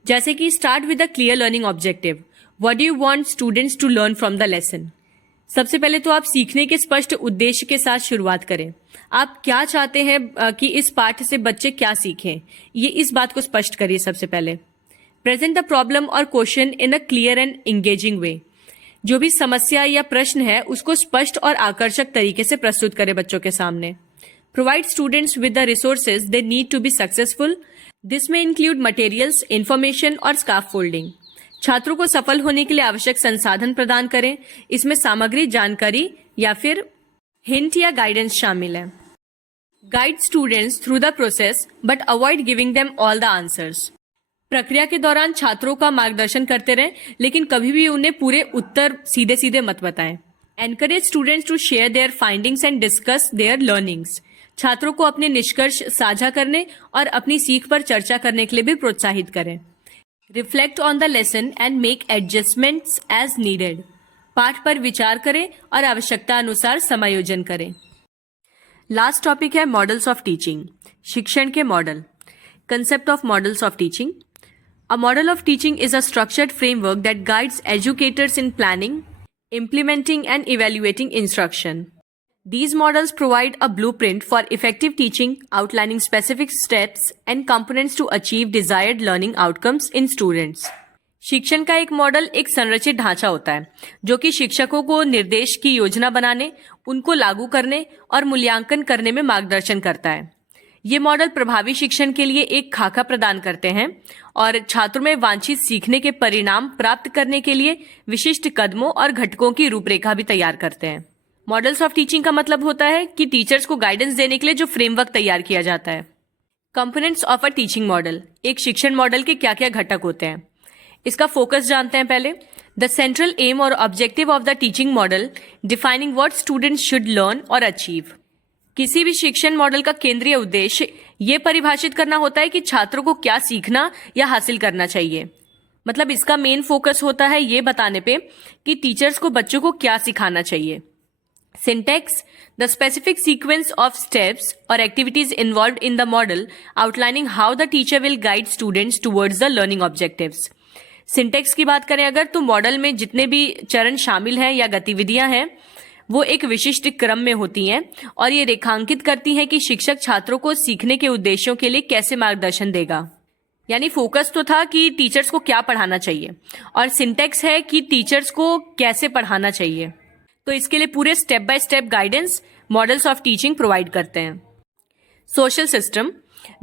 जैसे कि start with a clear learning objective. What do you want students to learn from the lesson. सबसे पहले तो आप सीखने के स्पष्ट उद्देश्य के साथ शुरुआत करें। आप क्या चाहते हैं कि इस पाठ से बच्चे क्या सीखें, ये इस बात को स्पष्ट करिए। सबसे पहले प्रेजेंट द प्रॉब्लम और question in a clear and engaging way. जो भी समस्या या प्रश्न है उसको स्पष्ट और आकर्षक तरीके से प्रस्तुत करें बच्चों के सामने। Provide students with the resources they need to be successful. This में इंक्लूड मटेरियल्स, इंफॉर्मेशन और स्काफ फोल्डिंग। छात्रों को सफल होने के लिए आवश्यक संसाधन प्रदान करें। इसमें सामग्री, जानकारी या फिर हिंट या गाइडेंस शामिल है। Guide students through the process but avoid giving them all the answers. प्रक्रिया के दौरान छात्रों का मार्गदर्शन करते रहें, लेकिन कभी भी उन्हें पूरे उत्तर सीधे सीधे मत बताएं। Encourage students to share their findings and discuss their learnings. छात्रों को अपने निष्कर्ष साझा करने और अपनी सीख पर चर्चा करने के लिए भी प्रोत्साहित करें। Reflect on the lesson and make adjustments as needed. पाठ पर विचार करें और आवश्यकता अनुसार समायोजन करें। लास्ट टॉपिक है मॉडल्स ऑफ टीचिंग, शिक्षण के model. Concept of models of teaching. A model of teaching is a structured framework that guides educators in planning, implementing, and evaluating instruction. These models provide a blueprint for effective teaching, outlining specific steps and components to achieve desired learning outcomes in students. शिक्षण का एक model एक संरचित ढांचा होता है जो कि शिक्षकों को निर्देश की योजना बनाने, उनको लागू करने और मूल्यांकन करने में मार्गदर्शन करता है। ये मॉडल प्रभावी शिक्षण के लिए एक खाका प्रदान करते हैं और छात्रों में वांछित सीखने के परिणाम प्राप्त करने के लिए विशिष्ट कदमों और घटकों की रूपरेखा भी तैयार करते हैं। मॉडल्स ऑफ टीचिंग का मतलब होता है कि टीचर्स को गाइडेंस देने के लिए जो फ्रेमवर्क तैयार किया जाता है। Components of a teaching model. एक शिक्षण मॉडल के क्या क्या घटक होते हैं, इसका फोकस जानते हैं पहले। द सेंट्रल एम और objective of the teaching model, defining what students should learn और अचीव। किसी भी शिक्षण मॉडल का केंद्रीय उद्देश्य ये परिभाषित करना होता है कि छात्रों को क्या सीखना या हासिल करना चाहिए। मतलब इसका मेन फोकस होता है ये बताने पे कि टीचर्स को बच्चों को क्या सिखाना चाहिए। Syntax, the specific sequence of steps और activities involved in the model, outlining how the teacher will guide students towards the learning objectives. Syntax की बात करें अगर, तो मॉडल में जितने भी चरण शामिल हैं या गतिविधियां हैं वो एक विशिष्ट क्रम में होती हैं और ये रेखांकित करती हैं कि शिक्षक छात्रों को सीखने के उद्देश्यों के लिए कैसे मार्गदर्शन देगा। यानी फोकस तो था कि टीचर्स को क्या पढ़ाना चाहिए और सिंटेक्स है कि टीचर्स को कैसे पढ़ाना चाहिए। तो इसके लिए पूरे step by step guidance models of teaching provide करते हैं। Social system,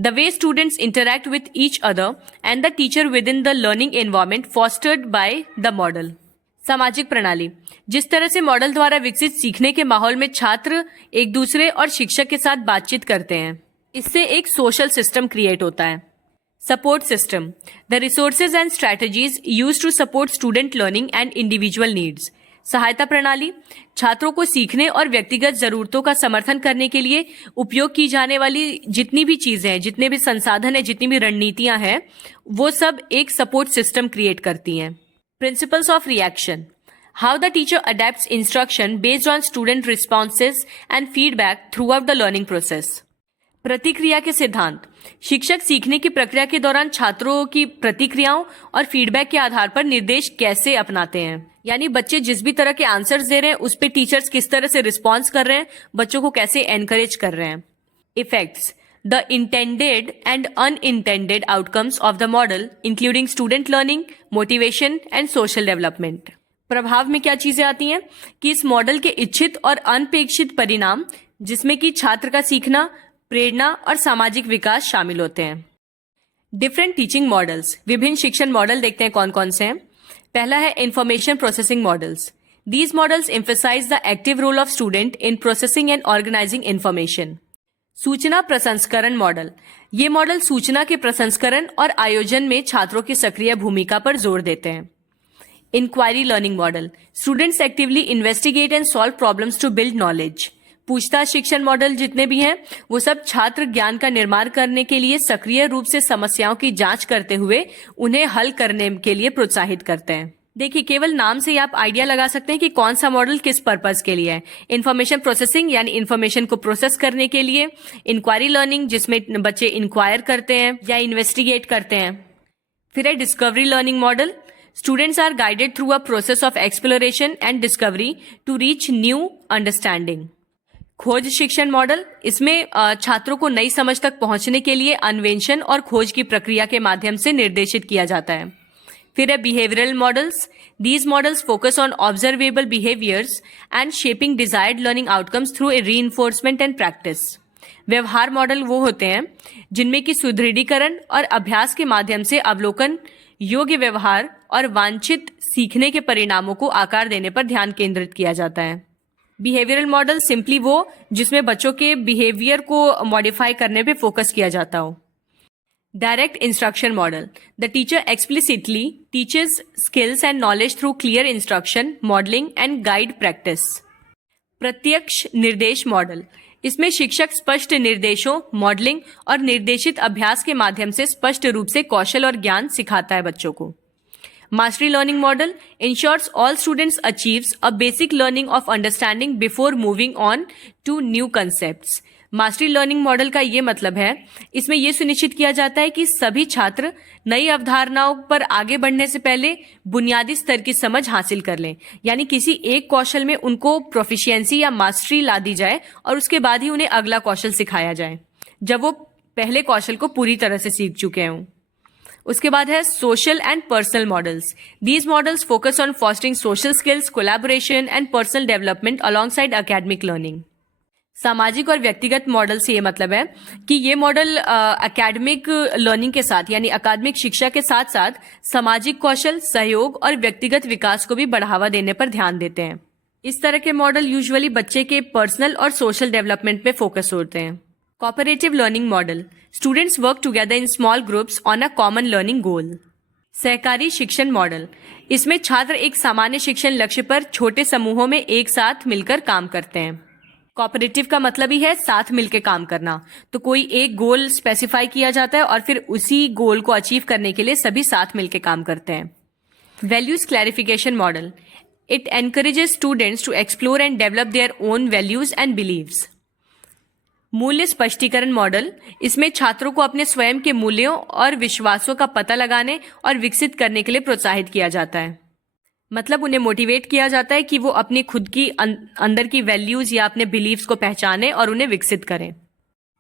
the way students interact with each other and the teacher within the learning environment fostered by the model. सामाजिक प्रणाली, जिस तरह से मॉडल द्वारा विकसित सीखने के माहौल में छात्र एक दूसरे और शिक्षक के साथ बातचीत करते हैं, इससे एक सोशल सिस्टम क्रिएट होता है। Support system, the resources and strategies used to support student learning and individual needs. सहायता प्रणाली, छात्रों को सीखने और व्यक्तिगत जरूरतों का समर्थन करने के लिए उपयोग की जाने वाली जितनी भी चीजें हैं, जितने भी संसाधन है, जितनी भी रणनीतियां हैं, वो सब एक सपोर्ट सिस्टम क्रिएट करती हैं। Principles of reaction. How the teacher adapts instruction based on student responses and feedback throughout the learning process. प्रतिक्रिया के सिद्धांत, शिक्षक सीखने की प्रक्रिया के दौरान छात्रों की प्रतिक्रियाओं और फीडबैक के आधार पर निर्देश कैसे अपनाते हैं। यानी बच्चे जिस भी तरह के आंसर्स दे रहे हैं उस पे टीचर्स किस तरह से रिस्पॉन्स कर रहे हैं, बच्चों को कैसे एनकरेज कर रहे हैं। Effects, the intended and unintended outcomes of the model including student learning, motivation and social development. प्रभाव में क्या चीजें आती हैं कि इस मॉडल के इच्छित और अनपेक्षित परिणाम, जिसमें कि छात्र का सीखना, प्रेरणा और सामाजिक विकास शामिल होते हैं। डिफरेंट टीचिंग मॉडल्स, विभिन्न शिक्षण मॉडल देखते हैं कौन कौन से हैं। पहला है information processing models. These models emphasize the active role of student in processing and organizing information. सूचना प्रसंस्करण मॉडल, ये मॉडल सूचना के प्रसंस्करण और आयोजन में छात्रों की सक्रिय भूमिका पर जोर देते हैं। Inquiry learning model, students actively investigate and solve problems to build knowledge. पूछताछ शिक्षण मॉडल जितने भी हैं वो सब छात्र ज्ञान का निर्माण करने के लिए सक्रिय रूप से समस्याओं की जांच करते हुए उन्हें हल करने के लिए प्रोत्साहित करते हैं। देखिए, केवल नाम से ही आप आइडिया लगा सकते हैं कि कौन सा मॉडल किस पर्पस के लिए है। इंफॉर्मेशन प्रोसेसिंग यानी इंफॉर्मेशन को प्रोसेस करने के लिए, इंक्वायरी लर्निंग जिसमें बच्चे इंक्वायर करते हैं या इन्वेस्टिगेट करते हैं। फिर है discovery learning model, Students are guided through a process of exploration and discovery to reach new understanding. खोज शिक्षण मॉडल, इसमें छात्रों को नई समझ तक पहुंचने के लिए अन्वेषण और खोज की प्रक्रिया के माध्यम से निर्देशित किया जाता है. फिर है behavioural models. These models focus on observable behaviours and shaping desired learning outcomes through a reinforcement and practice. व्यवहार मॉडल वो होते हैं जिनमें कि सुदृढ़ीकरण और अभ्यास के माध्यम से अवलोकन योग्य व्यवहार और वांछित सीखने के परिणामों को आकार देने पर ध्यान केंद्रित किया जाता है. बिहेवियरल मॉडल सिंपली वो जिसमें बच्चों के बिहेवियर को मॉडिफाई करने पे फोकस किया जाता हो. Direct instruction model. The teacher explicitly teaches skills and knowledge through clear instruction, modelling and guide practice. प्रत्यक्ष निर्देश मॉडल. इसमें शिक्षक स्पष्ट निर्देशों, मॉडलिंग और निर्देशित अभ्यास के माध्यम से स्पष्ट रूप से कौशल और ज्ञान सिखाता है बच्चों को. Mastery learning model ensures all students achieves a basic learning of understanding before moving on to new concepts. Mastery learning model का ये मतलब है, इसमें यह सुनिश्चित किया जाता है कि सभी छात्र नई अवधारणाओं पर आगे बढ़ने से पहले बुनियादी स्तर की समझ हासिल कर लें. यानी किसी एक कौशल में उनको प्रोफिशिएंसी या मास्टरी ला दी जाए और उसके बाद ही उन्हें अगला कौशल सिखाया जाए जब वो पहले कौशल को पूरी तरह से सीख चुके हों. उसके बाद है social and personal models. These models focus on fostering social skills, collaboration and personal development alongside academic learning. सामाजिक और व्यक्तिगत मॉडल से ये मतलब है कि ये मॉडल एकेडमिक लर्निंग के साथ यानी अकादमिक शिक्षा के साथ साथ सामाजिक कौशल, सहयोग और व्यक्तिगत विकास को भी बढ़ावा देने पर ध्यान देते हैं. इस तरह के मॉडल यूजुअली बच्चे के पर्सनल और सोशल डेवलपमेंट पे फोकस होते हैं. Cooperative learning model. Students work together in small groups on a common learning goal. सहकारी शिक्षण मॉडल. इसमें छात्र एक सामान्य शिक्षण लक्ष्य पर छोटे समूहों में एक साथ मिलकर काम करते हैं. कोऑपरेटिव का मतलब ही है साथ मिलकर काम करना. तो कोई एक गोल स्पेसिफाई किया जाता है और फिर उसी गोल को अचीव करने के लिए सभी साथ मिलकर काम करते हैं. Values clarification model. It encourages students to explore and develop their own values and beliefs. मूल्य स्पष्टीकरण मॉडल. इसमें छात्रों को अपने स्वयं के मूल्यों और विश्वासों का पता लगाने और विकसित करने के लिए प्रोत्साहित किया जाता है. मतलब उन्हें मोटिवेट किया जाता है कि वो अपनी खुद की अंदर की वैल्यूज या अपने बिलीव्स को पहचाने और उन्हें विकसित करें.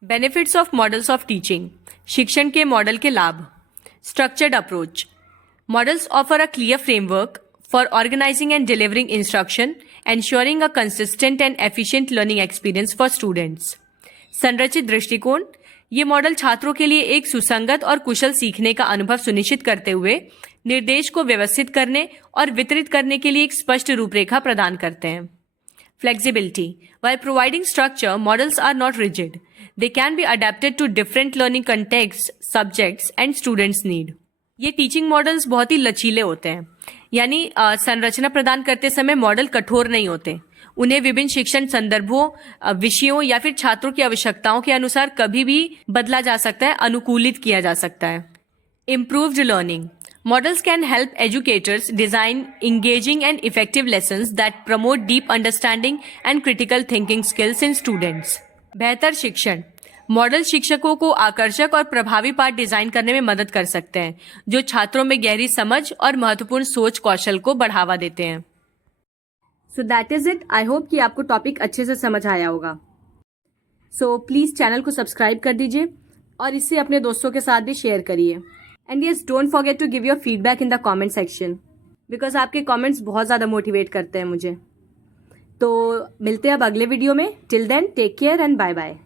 Benefits of models of teaching. शिक्षण के मॉडल के लाभ. Structured approach. Models offer a clear framework for organising and delivering instruction, ensuring a consistent and efficient learning experience for students. संरचित दृष्टिकोण. ये मॉडल छात्रों के लिए एक सुसंगत और कुशल सीखने का अनुभव सुनिश्चित करते हुए निर्देश को व्यवस्थित करने और वितरित करने के लिए एक स्पष्ट रूपरेखा प्रदान करते हैं. Flexibility. While providing structure, models are not rigid. They can be adapted to different learning contexts, subjects and students' need. ये टीचिंग मॉडल्स बहुत ही लचीले होते हैं. यानी संरचना प्रदान करते समय मॉडल कठोर नहीं होते. उन्हें विभिन्न शिक्षण संदर्भों, विषयों या फिर छात्रों की आवश्यकताओं के अनुसार कभी भी बदला जा सकता है, अनुकूलित किया जा सकता है. Improved learning. Models can help educators design engaging and effective lessons that promote deep understanding and critical thinking skills in students. बेहतर शिक्षण. मॉडल शिक्षकों को आकर्षक और प्रभावी पाठ डिजाइन करने में मदद कर सकते हैं जो छात्रों में गहरी समझ और महत्वपूर्ण सोच कौशल को बढ़ावा देते हैं. So that is it. I hope कि आपको टॉपिक अच्छे से समझ आया होगा. सो प्लीज चैनल को सब्सक्राइब कर दीजिए और इसे अपने दोस्तों के साथ भी शेयर करिए. And yes, don't forget to give your feedback in the comment section because आपके कमेंट्स बहुत ज़्यादा मोटिवेट करते हैं मुझे. तो मिलते हैं अब अगले वीडियो में. Till then take care and bye bye.